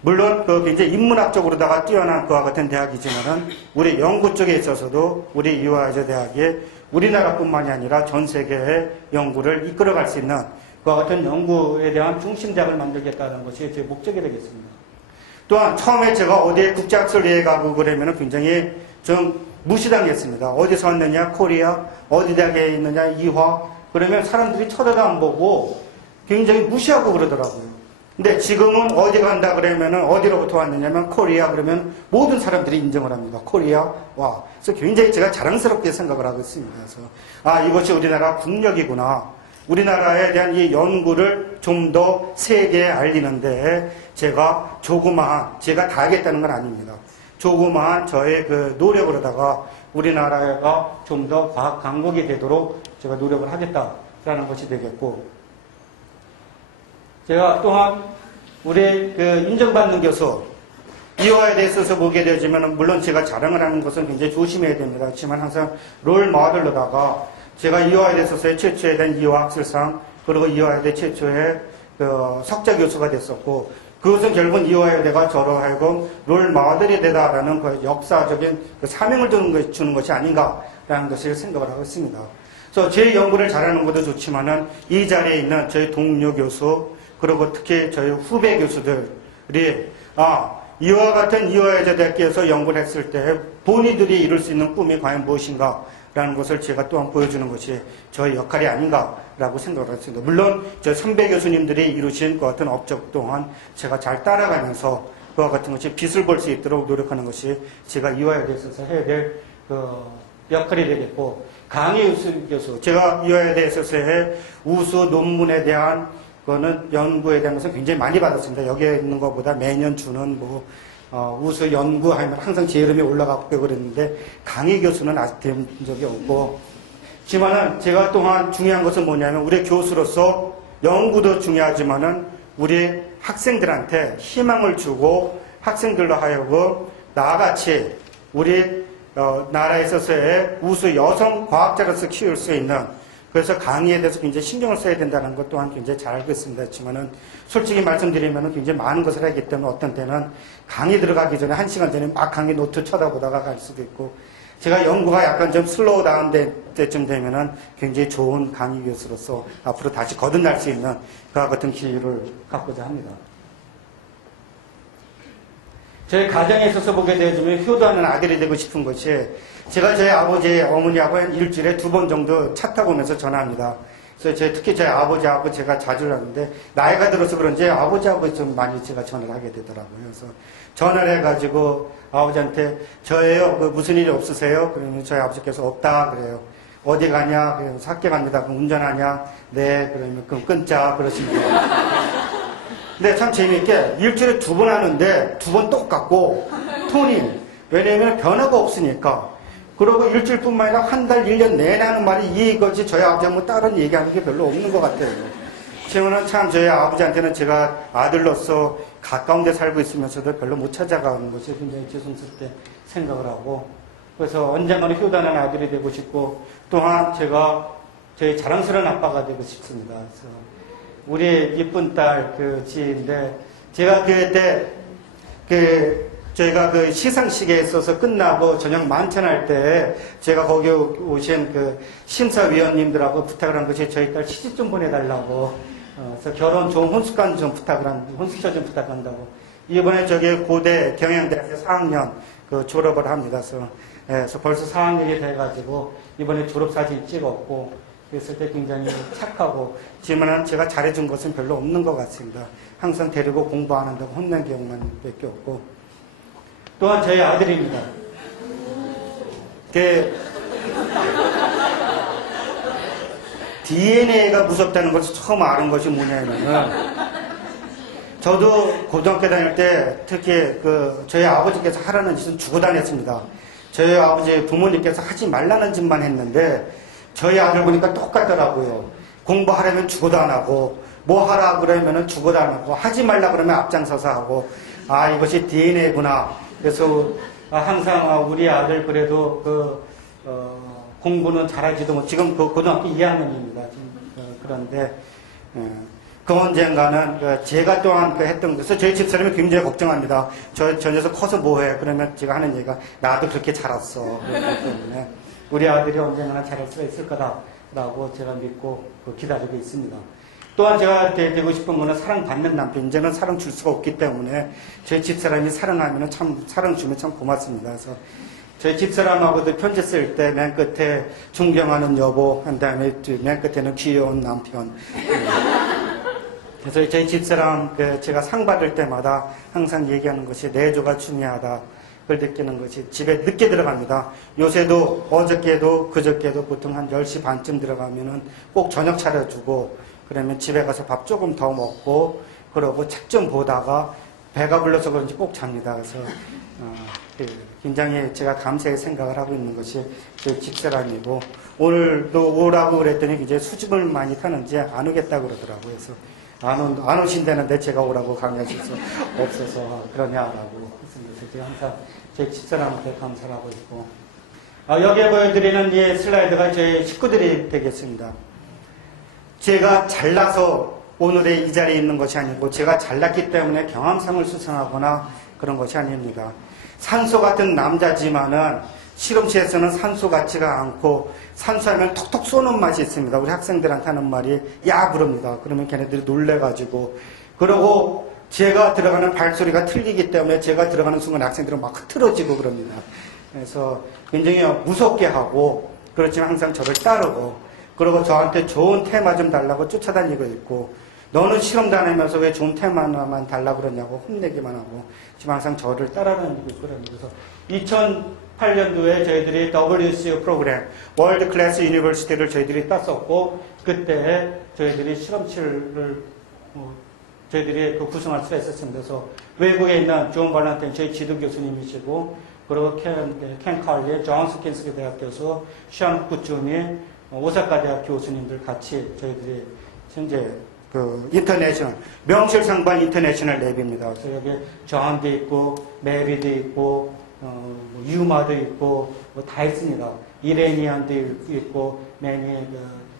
물론 그 굉장히 인문학적으로다가 뛰어난 그와 같은 대학이지만은 우리 연구 쪽에 있어서도 우리 이화여자대학이 우리나라뿐만이 아니라 전 세계의 연구를 이끌어갈 수 있는 그와 같은 연구에 대한 중심대학을 만들겠다는 것이 제 목적이 되겠습니다. 또한 처음에 제가 어디에 국제학술회에 가고 그러면 굉장히 좀 무시당했습니다. 어디서 왔느냐? 코리아. 어디 대학에 있느냐? 이화. 그러면 사람들이 쳐다도 안 보고 굉장히 무시하고 그러더라고요. 근데 지금은 어디 간다 그러면은 어디로부터 왔느냐면 코리아 그러면 모든 사람들이 인정을 합니다. 코리아 와. 그래서 굉장히 제가 자랑스럽게 생각을 하고 있습니다. 그래서 이것이 우리나라 국력이구나. 우리나라에 대한 이 연구를 좀 더 세계에 알리는데 제가 제가 다 하겠다는 건 아닙니다. 조그마한 저의 그 노력으로다가 우리나라가 좀 더 과학 강국이 되도록 제가 노력을 하겠다라는 것이 되겠고, 제가 또한 우리 그 인정받는 교수 이화여대에 있어서 보게 되어지면 물론 제가 자랑을 하는 것은 굉장히 조심해야 됩니다. 그렇지만 항상 롤 모델로다가 제가 이화여대에 있어서 최초에 대한 이화학술상 그리고 이화여대 최초의 그 석자 교수가 됐었고, 그것은 결국은 이화여대가 저로 하여금 롤 모델이 되다라는 그 역사적인 그 사명을 주는 것이 아닌가라는 것을 생각을 하고 있습니다. 그래서 제 연구를 잘하는 것도 좋지만은 이 자리에 있는 저희 동료 교수 그리고 특히 저희 후배 교수들이 이와 같은 이화여자대학교에서 연구를 했을 때 본인들이 이룰 수 있는 꿈이 과연 무엇인가라는 것을 제가 또한 보여주는 것이 저의 역할이 아닌가라고 생각을 했습니다. 물론 저 선배 교수님들이 이루신 그 같은 업적 동안 제가 잘 따라가면서 그와 같은 것이 빛을 볼 수 있도록 노력하는 것이 제가 이화여대에 있어서 해야 될 그 역할이 되겠고, 강의 교수, 제가 이화여대에 있어서의 우수 논문에 대한 그거는 연구에 대한 것은 굉장히 많이 받았습니다. 여기에 있는 것보다 매년 주는 우수 연구하면 항상 제 이름이 올라가고 그랬는데 강의 교수는 아직 된 적이 없고, 하지만은 제가 또한 중요한 것은 뭐냐면 우리 교수로서 연구도 중요하지만은 우리 학생들한테 희망을 주고 학생들로 하여금 나같이 우리 나라에 있어서의 우수 여성 과학자로서 키울 수 있는, 그래서 강의에 대해서 굉장히 신경을 써야 된다는 것 또한 굉장히 잘 알고 있습니다. 그렇지만은 솔직히 말씀드리면 굉장히 많은 것을 하기 때문에 어떤 때는 강의 들어가기 전에 1시간 전에 막 강의 노트 쳐다보다가 갈 수도 있고, 제가 연구가 약간 좀 슬로우 다운 때쯤 되면은 굉장히 좋은 강의 교수로서 앞으로 다시 거듭날 수 있는 그와 같은 기회를 갖고자 합니다. 저희 가정에 있어서 보게 되어지면 효도하는 아들이 되고 싶은 것이, 제가 저희 아버지, 어머니하고 일주일에 2번 정도 차 타고 오면서 전화합니다. 그래서 특히 저희 아버지하고 제가 자주 하는데, 나이가 들어서 그런지 아버지하고 좀 많이 제가 전화를 하게 되더라고요. 그래서 전화를 해가지고 아버지한테 저예요? 무슨 일이 없으세요? 그러면 저희 아버지께서 없다 그래요. 어디 가냐? 그래서 학교 갑니다. 그럼 운전하냐? 네. 그러면 그럼 끊자 그러십니다. 근데 참 재미있게 일주일에 2번 하는데 2번 똑같고 톤이, 왜냐면 변화가 없으니까. 그리고 일주일뿐만 아니라 한 달, 1년 내내 하는 말이 이것이 저희 아버지하고 다른 얘기하는 게 별로 없는 것 같아요. 지금은 참 저희 아버지한테는 제가 아들로서 가까운 데 살고 있으면서도 별로 못 찾아가는 것이 굉장히 죄송스럽게 생각을 하고, 그래서 언젠가는 효단한 아들이 되고 싶고, 또한 제가 저희 자랑스러운 아빠가 되고 싶습니다. 그래서 우리 이쁜 딸 그 지인데, 제가 그때 저희가 그 시상식에 있어서 끝나고 저녁 만찬할 때 제가 거기 오신 그 심사위원님들하고 부탁을 한 것이 저희 딸 시집 좀 보내달라고. 그래서 결혼 좋은 혼수관 좀 혼수처 좀 부탁한다고. 이번에 저기 고대 경영대학교 4학년 그 졸업을 합니다. 그래서 벌써 4학년이 돼가지고 이번에 졸업사진 찍었고, 그랬을 때 굉장히 착하고, 지금은 제가 잘해준 것은 별로 없는 것 같습니다. 항상 데리고 공부 안 한다고 혼낸 기억만 밖에 없고. 또한 저희 아들입니다. DNA가 무섭다는 것을 처음 알은 것이 뭐냐면은, 저도 고등학교 다닐 때 특히 저희 아버지께서 하라는 짓은 주고 다녔습니다. 저희 아버지 부모님께서 하지 말라는 짓만 했는데, 저희 아들 보니까 똑같더라고요. 공부하려면 주고도 안 하고, 뭐 하라 그러면은 주고도 안 하고, 하지 말라 그러면 앞장서서 하고, 아, 이것이 DNA구나. 그래서 항상 우리 아들 그래도 공부는 잘하지도 못, 지금 고등학교 2학년입니다. 그런데, 그 언젠가는 제가 또한 했던 것에서 저희 집사람이 굉장히 걱정합니다. 저 녀석 커서 뭐해? 그러면 제가 하는 얘기가 나도 그렇게 자랐어. 그렇기 때문에 우리 아들이 언젠가는 잘할 수가 있을 거다라고 제가 믿고 기다리고 있습니다. 또한 제가 되고 싶은 거는 사랑받는 남편. 이제는 사랑 줄 수가 없기 때문에 저희 집사람이 사랑하면 참, 사랑 주면 참 고맙습니다. 그래서 저희 집사람하고도 편지 쓸 때 맨 끝에 존경하는 여보, 한 다음에 맨 끝에는 귀여운 남편. 그래서 저희 집사람 제가 상 받을 때마다 항상 얘기하는 것이 내조가 중요하다. 그걸 느끼는 것이 집에 늦게 들어갑니다. 요새도 어저께도 그저께도 보통 한 10시 반쯤 들어가면은 꼭 저녁 차려주고, 그러면 집에 가서 밥 조금 더 먹고 그러고 책 좀 보다가 배가 불러서 그런지 꼭 잡니다. 그래서 굉장히 제가 감사의 생각을 하고 있는 것이 저희 집사람이고, 오늘도 오라고 그랬더니 이제 수줍을 많이 타는지 안 오겠다고 그러더라고요. 그래서 안 오신다는데 제가 오라고 강요하실 수 없어서 그러냐라고 했습니다. 제가 항상 제 집사람한테 감사를 하고 있고, 여기에 보여드리는 이 슬라이드가 저희 식구들이 되겠습니다. 제가 잘나서 오늘의 이 자리에 있는 것이 아니고, 제가 잘났기 때문에 경암상을 수상하거나 그런 것이 아닙니다. 산소 같은 남자지만은 실험실에서는 산소 같지가 않고, 산소하면 톡톡 쏘는 맛이 있습니다. 우리 학생들한테 하는 말이 야 그럽니다. 그러면 걔네들이 놀래가지고, 그러고 제가 들어가는 발소리가 틀리기 때문에 제가 들어가는 순간 학생들은 막 흐트러지고 그럽니다. 그래서 굉장히 무섭게 하고, 그렇지만 항상 저를 따르고, 그리고 저한테 좋은 테마 좀 달라고 쫓아다니고 있고, 너는 실험도 안 하면서 왜 좋은 테마만 달라고 그러냐고 혼내기만 하고, 지금 항상 저를 따라다니고 있고 그래서 2008년도에 저희들이 WCU 프로그램, 월드 클래스 유니버시티를 저희들이 땄었고, 그때 저희들이 실험실을 저희들이 구성할 수가 있었습니다. 그래서 외국에 있는 존 발란텐 저희 지도 교수님이시고, 그리고 켄 칼리, 존스 홉킨스 대학 교수, 션 쿠츠니, 오사카 대학 교수님들 같이 저희들이 현재 인터내셔널, 명실상부한 인터내셔널 랩입니다. 그래서 여기 존도 있고, 메리도 있고, 유마도 있고, 다 있습니다. 이레니안도 있고,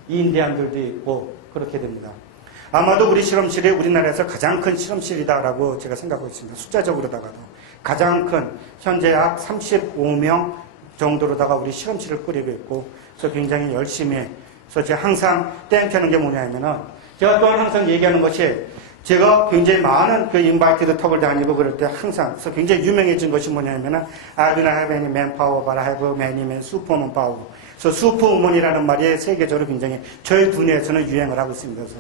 인디안들도 있고, 그렇게 됩니다. 아마도 우리 실험실이 우리나라에서 가장 큰 실험실이다라고 제가 생각하고 있습니다. 숫자적으로다가도. 가장 큰, 현재 약 35명 정도로다가 우리 실험실을 꾸리고 있고, 그래서 굉장히 열심히, 그래서 제가 항상 땡큐하는 게 뭐냐면은, 제가 또한 항상 얘기하는 것이, 제가 굉장히 많은 인바이티드 턱을 다니고 그럴 때 항상, 그래서 굉장히 유명해진 것이 뭐냐면은, I do not have any manpower, but I have many men superman power. 그래서 슈퍼우먼이라는 말이 세계적으로 굉장히 저희 분야에서는 유행을 하고 있습니다. 그래서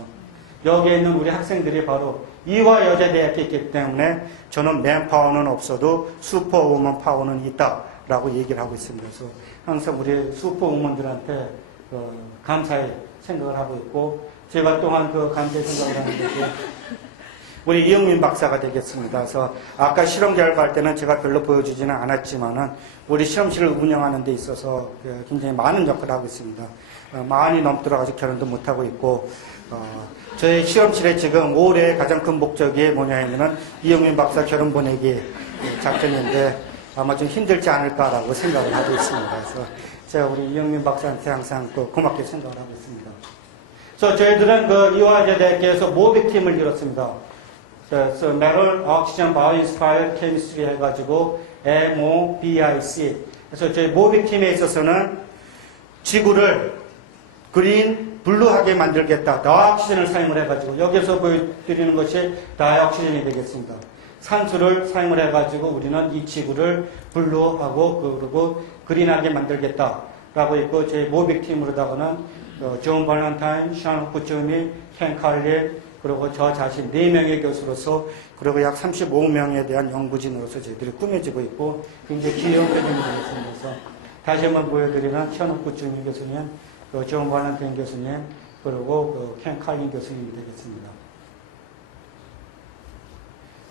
여기에 있는 우리 학생들이 바로 이화여자대학에 있기 때문에 저는 맨파워는 없어도 슈퍼우먼 파워는 있다라고 얘기를 하고 있습니다. 그래서 항상 우리 슈퍼우먼들한테 감사의 생각을 하고 있고, 제가 또한 감사의 생각을 하는 것이, 우리 이영민 박사가 되겠습니다. 그래서 아까 실험 결과할 때는 제가 별로 보여주지는 않았지만은 우리 실험실을 운영하는 데 있어서 굉장히 많은 역할을 하고 있습니다. 많이 넘도록 아직 결혼도 못하고 있고, 저희 실험실에 지금 올해 가장 큰 목적이 뭐냐면은 이영민 박사 결혼 보내기 작전인데 아마 좀 힘들지 않을까라고 생각을 하고 있습니다. 그래서 제가 우리 이영민 박사한테 항상 고맙게 생각을 하고 있습니다. 그래서 저희들은 이화여자대학교에서 모빅팀을 이뤘습니다. 그래서 Metal Oxygen Bio-Inspired Chemistry 해가지고 MOBIC. 그래서 저희 모빅팀에 있어서는 지구를 그린, 블루하게 만들겠다. 다이옥시전을 사용을 해가지고 여기서 보여드리는 것이 다이옥시전이 되겠습니다. 산소를 사용을 해가지고 우리는 이 지구를 블루하고 그리고 그린하게 만들겠다라고 있고 저희 모빅팀으로다가는 존 발란타인, 샤 후쿠츠미, 켄 칼린 그리고 저 자신 4명의 교수로서 그리고 약 35명에 대한 연구진으로서 저희들이 꾸며지고 있고 굉장히 귀여운 편입이 되겠습니다. 다시 한번 보여드리는 샤 후쿠츠미 교수님, 존 발란타인 교수님 그리고 켄 칼린 교수님이 되겠습니다.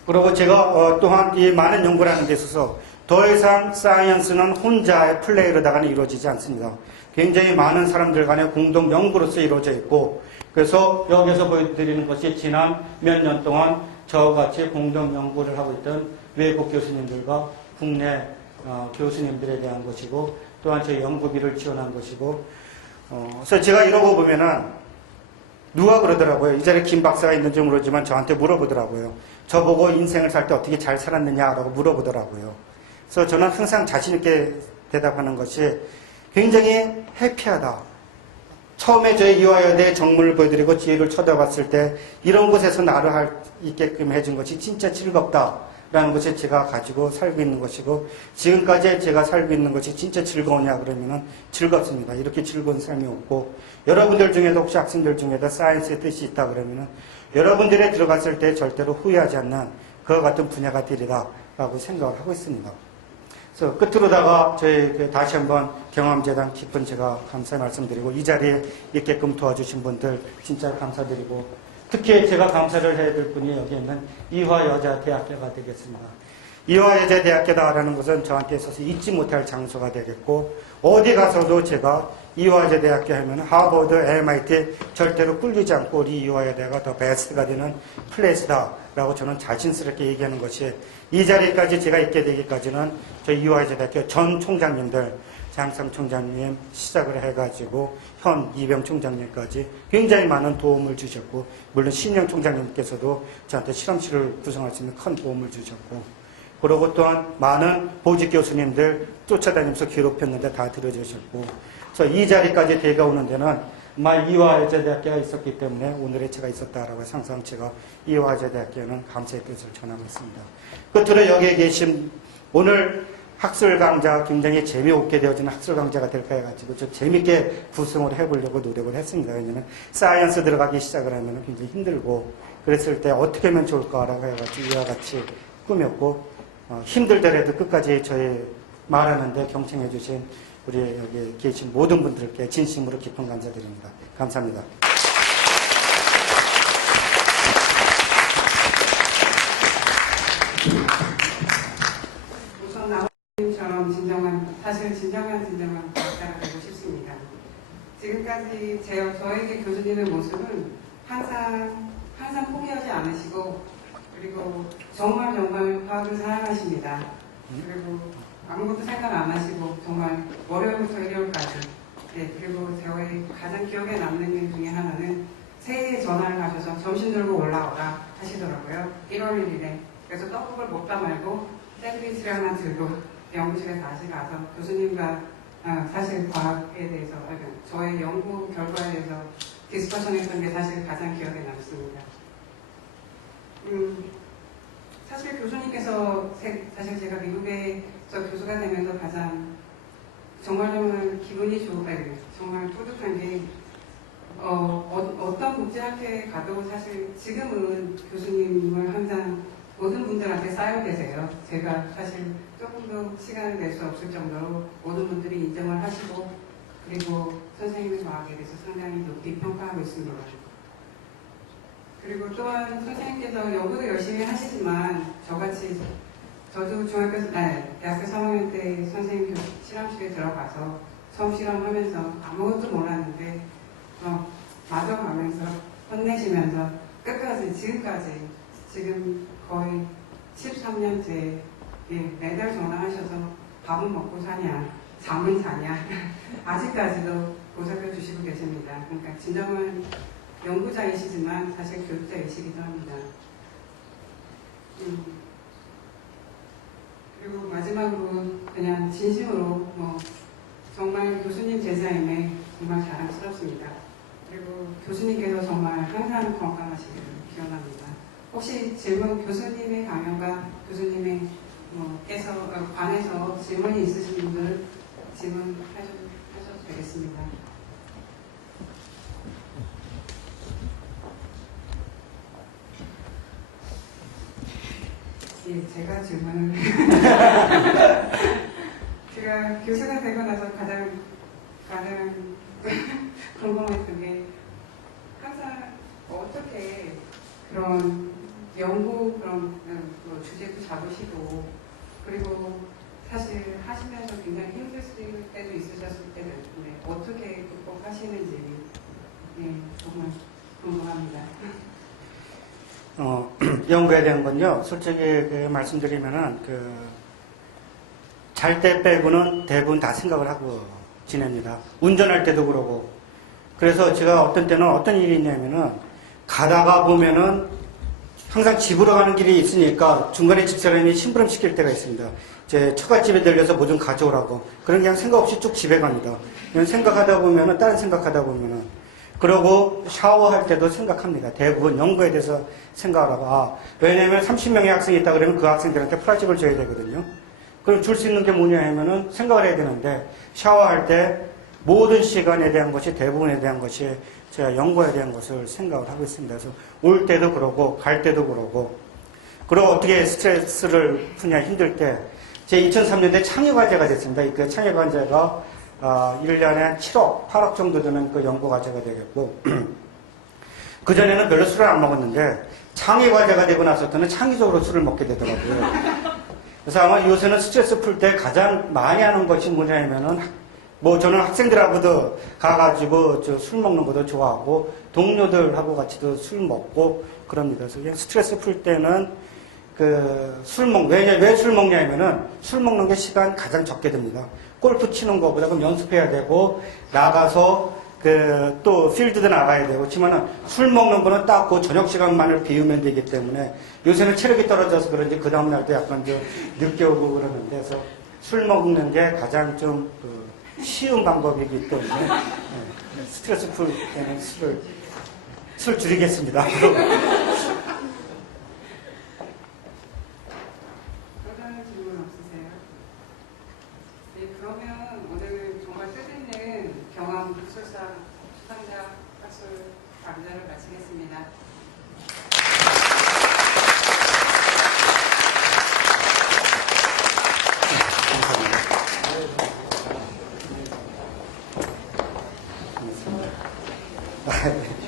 그리고 제가 또한 이 많은 연구를 하는 데 있어서 더 이상 사이언스는 혼자의 플레이로다가는 이루어지지 않습니다. 굉장히 많은 사람들 간의 공동 연구로서 이루어져 있고 그래서 여기서 보여드리는 것이 지난 몇 년 동안 저와 같이 공동 연구를 하고 있던 외국 교수님들과 국내 교수님들에 대한 것이고 또한 저희 연구비를 지원한 것이고 그래서 제가 이러고 보면은 누가 그러더라고요. 이 자리에 김 박사가 있는지 모르지만 저한테 물어보더라고요. 저보고 인생을 살 때 어떻게 잘 살았느냐라고 물어보더라고요. 그래서 저는 항상 자신있게 대답하는 것이 굉장히 해피하다. 처음에 저희 이화여대 정문을 보여드리고 지혜를 쳐다봤을 때 이런 곳에서 나를 할 있게끔 해준 것이 진짜 즐겁다라는 것이 제가 가지고 살고 있는 것이고 지금까지 제가 살고 있는 것이 진짜 즐거우냐 그러면은 즐겁습니다. 이렇게 즐거운 삶이 없고 여러분들 중에도 혹시 학생들 중에도 사이언스의 뜻이 있다 그러면은 여러분들이 들어갔을 때 절대로 후회하지 않는 그와 같은 분야가 되리라라고 생각을 하고 있습니다. 그래서 끝으로다가 저희 다시 한번 경암재단 깊은 제가 감사 말씀드리고 이 자리에 있게끔 도와주신 분들 진짜 감사드리고 특히 제가 감사를 해야 될 분이 여기 있는 이화여자대학교가 되겠습니다. 이화여자대학교다라는 것은 저한테 있어서 잊지 못할 장소가 되겠고 어디 가서도 제가 이화여자대학교 하면 하버드, MIT 절대로 꿀리지 않고 우리 이화여대가 더 베스트가 되는 플레이스다라고 저는 자신스럽게 얘기하는 것이 이 자리까지 제가 있게 되기까지는 저희 이화여자대학교 전 총장님들 장상 총장님 시작을 해가지고 현 이병 총장님까지 굉장히 많은 도움을 주셨고 물론 신영 총장님께서도 저한테 실험실을 구성할 수 있는 큰 도움을 주셨고 그리고 또한 많은 보직 교수님들 쫓아다니면서 괴롭혔는데 다 들어주셨고 그래서 이 자리까지 되어오는 데는 정말 이화여자대학교가 있었기 때문에 오늘의 제가 있었다라고 항상 제가 이화여자대학교는 감사의 뜻을 전하고 있습니다. 끝으로 여기에 계신 오늘 학술 강좌 굉장히 재미없게 되어지는 학술 강좌가 될까 해가지고 좀 재밌게 구성을 해보려고 노력을 했습니다. 왜냐하면 사이언스 들어가기 시작을 하면 굉장히 힘들고 그랬을 때 어떻게 하면 좋을까라고 해가지고 이와 같이 꾸몄고 힘들더라도 끝까지 저희 말하는데 경청해 주신 우리 여기 계신 모든 분들께 진심으로 깊은 감사드립니다. 감사합니다. 우선 나오님처럼 진정한 과학자가 되고 싶습니다. 지금까지 저에게 교수님의 모습은 항상 포기하지 않으시고 그리고 정말 과학을 사랑하십니다. 그리고 아무것도 생각 안 하시고 정말 월요일부터 일요일까지 그리고 저의 가장 기억에 남는 일 중에 하나는 새해에 전화를 하셔서 점심 들고 올라오라 하시더라고요. 1월 1일에. 그래서 떡국을 먹다 말고 샌드위치를 하나 들고 연구실에 다시 가서 교수님과 사실 과학에 대해서 저의 연구 결과에 대해서 디스커션 했던 게 사실 가장 기억에 남습니다. 사실 교수님께서 사실 제가 미국에서 교수가 되면서 가장 정말 기분이 좋고 정말 뿌듯한 게 어떤 국제학회에 가도 사실 지금은 교수님을 항상 모든 분들한테 쌓여 계세요. 제가 사실 조금도 시간을 낼 수 없을 정도로 모든 분들이 인정을 하시고 그리고 선생님의 과학에 대해서 상당히 높이 평가하고 있습니다. 그리고 또한 선생님께서 연구도 열심히 하시지만 저도 대학교 3학년 때 선생님 실험실에 들어가서 처음 실험하면서 아무것도 몰랐는데 맞아가면서 혼내시면서 끝까지 지금 거의 13년째 매달 전화하셔서 밥은 먹고 사냐, 잠은 자냐 아직까지도 보살펴 주시고 계십니다. 그러니까 진정한 연구자이시지만 사실 교육자이시기도 합니다. 그리고 마지막으로 그냥 진심으로 정말 교수님 제자임에 정말 자랑스럽습니다. 그리고 교수님께서 정말 항상 건강하시기를 기원합니다. 혹시 교수님의 강연과 교수님의 관해서 질문이 있으신 분들 질문하셔도 되겠습니다. 예, 제가 질문을 제가 교수가 되고 나서 가장 궁금했던 게 항상 어떻게 그런 연구 주제도 잡으시고 그리고 사실 하시면서 굉장히 힘드실 때도 있으셨을 때는 어떻게 극복하시는지 정말 궁금합니다. 연구에 대한 건요, 솔직히 말씀드리면은, 잘 때 빼고는 대부분 다 생각을 하고 지냅니다. 운전할 때도 그러고. 그래서 제가 어떤 때는 어떤 일이 있냐면은, 가다가 보면은, 항상 집으로 가는 길이 있으니까 중간에 집사람이 심부름 시킬 때가 있습니다. 제 처갓집에 들려서 뭐 좀 가져오라고. 그런 그냥 생각 없이 쭉 집에 갑니다. 생각하다 보면은, 다른 생각하다 보면은, 그러고 샤워할 때도 생각합니다. 대부분 연구에 대해서 생각을 하고, 왜냐면 30명의 학생이 있다 그러면 그 학생들한테 프라집을 줘야 되거든요. 그럼 줄 수 있는 게 뭐냐 하면은 생각을 해야 되는데, 샤워할 때 모든 시간에 대한 것이, 대부분에 대한 것이 제가 연구에 대한 것을 생각을 하고 있습니다. 그래서 올 때도 그러고, 갈 때도 그러고, 그리고 어떻게 스트레스를 푸냐 힘들 때, 제 2003년도에 창의과제가 됐습니다. 그 창의과제가 1년에 7억, 8억 정도 되는 그 연구과제가 되겠고, 그전에는 별로 술을 안 먹었는데, 창의과제가 되고 나서부터는 창의적으로 술을 먹게 되더라고요. 그래서 아마 요새는 스트레스 풀 때 가장 많이 하는 것이 뭐냐면은, 저는 학생들하고도 가가지고 술 먹는 것도 좋아하고, 동료들하고 같이도 술 먹고 그럽니다. 그래서 그냥 스트레스 풀 때는 왜 술 먹냐 하면은, 술 먹는 게 시간 가장 적게 듭니다. 골프 치는 것보다 그럼 연습해야 되고, 나가서 또 필드도 나가야 되고, 그렇지만은 술 먹는 거는 딱 그 저녁 시간만을 비우면 되기 때문에, 요새는 체력이 떨어져서 그런지 그 다음날도 약간 좀 늦게 오고 그러는데, 그래서 술 먹는 게 가장 좀 쉬운 방법이기 때문에, 스트레스 풀 때는 술 줄이겠습니다. 다른 질문 없으세요? 네, 그러면 오늘 정말 뜻있는 경험 학술상 수상자 학술 강좌를 마치겠습니다. 감사합니다.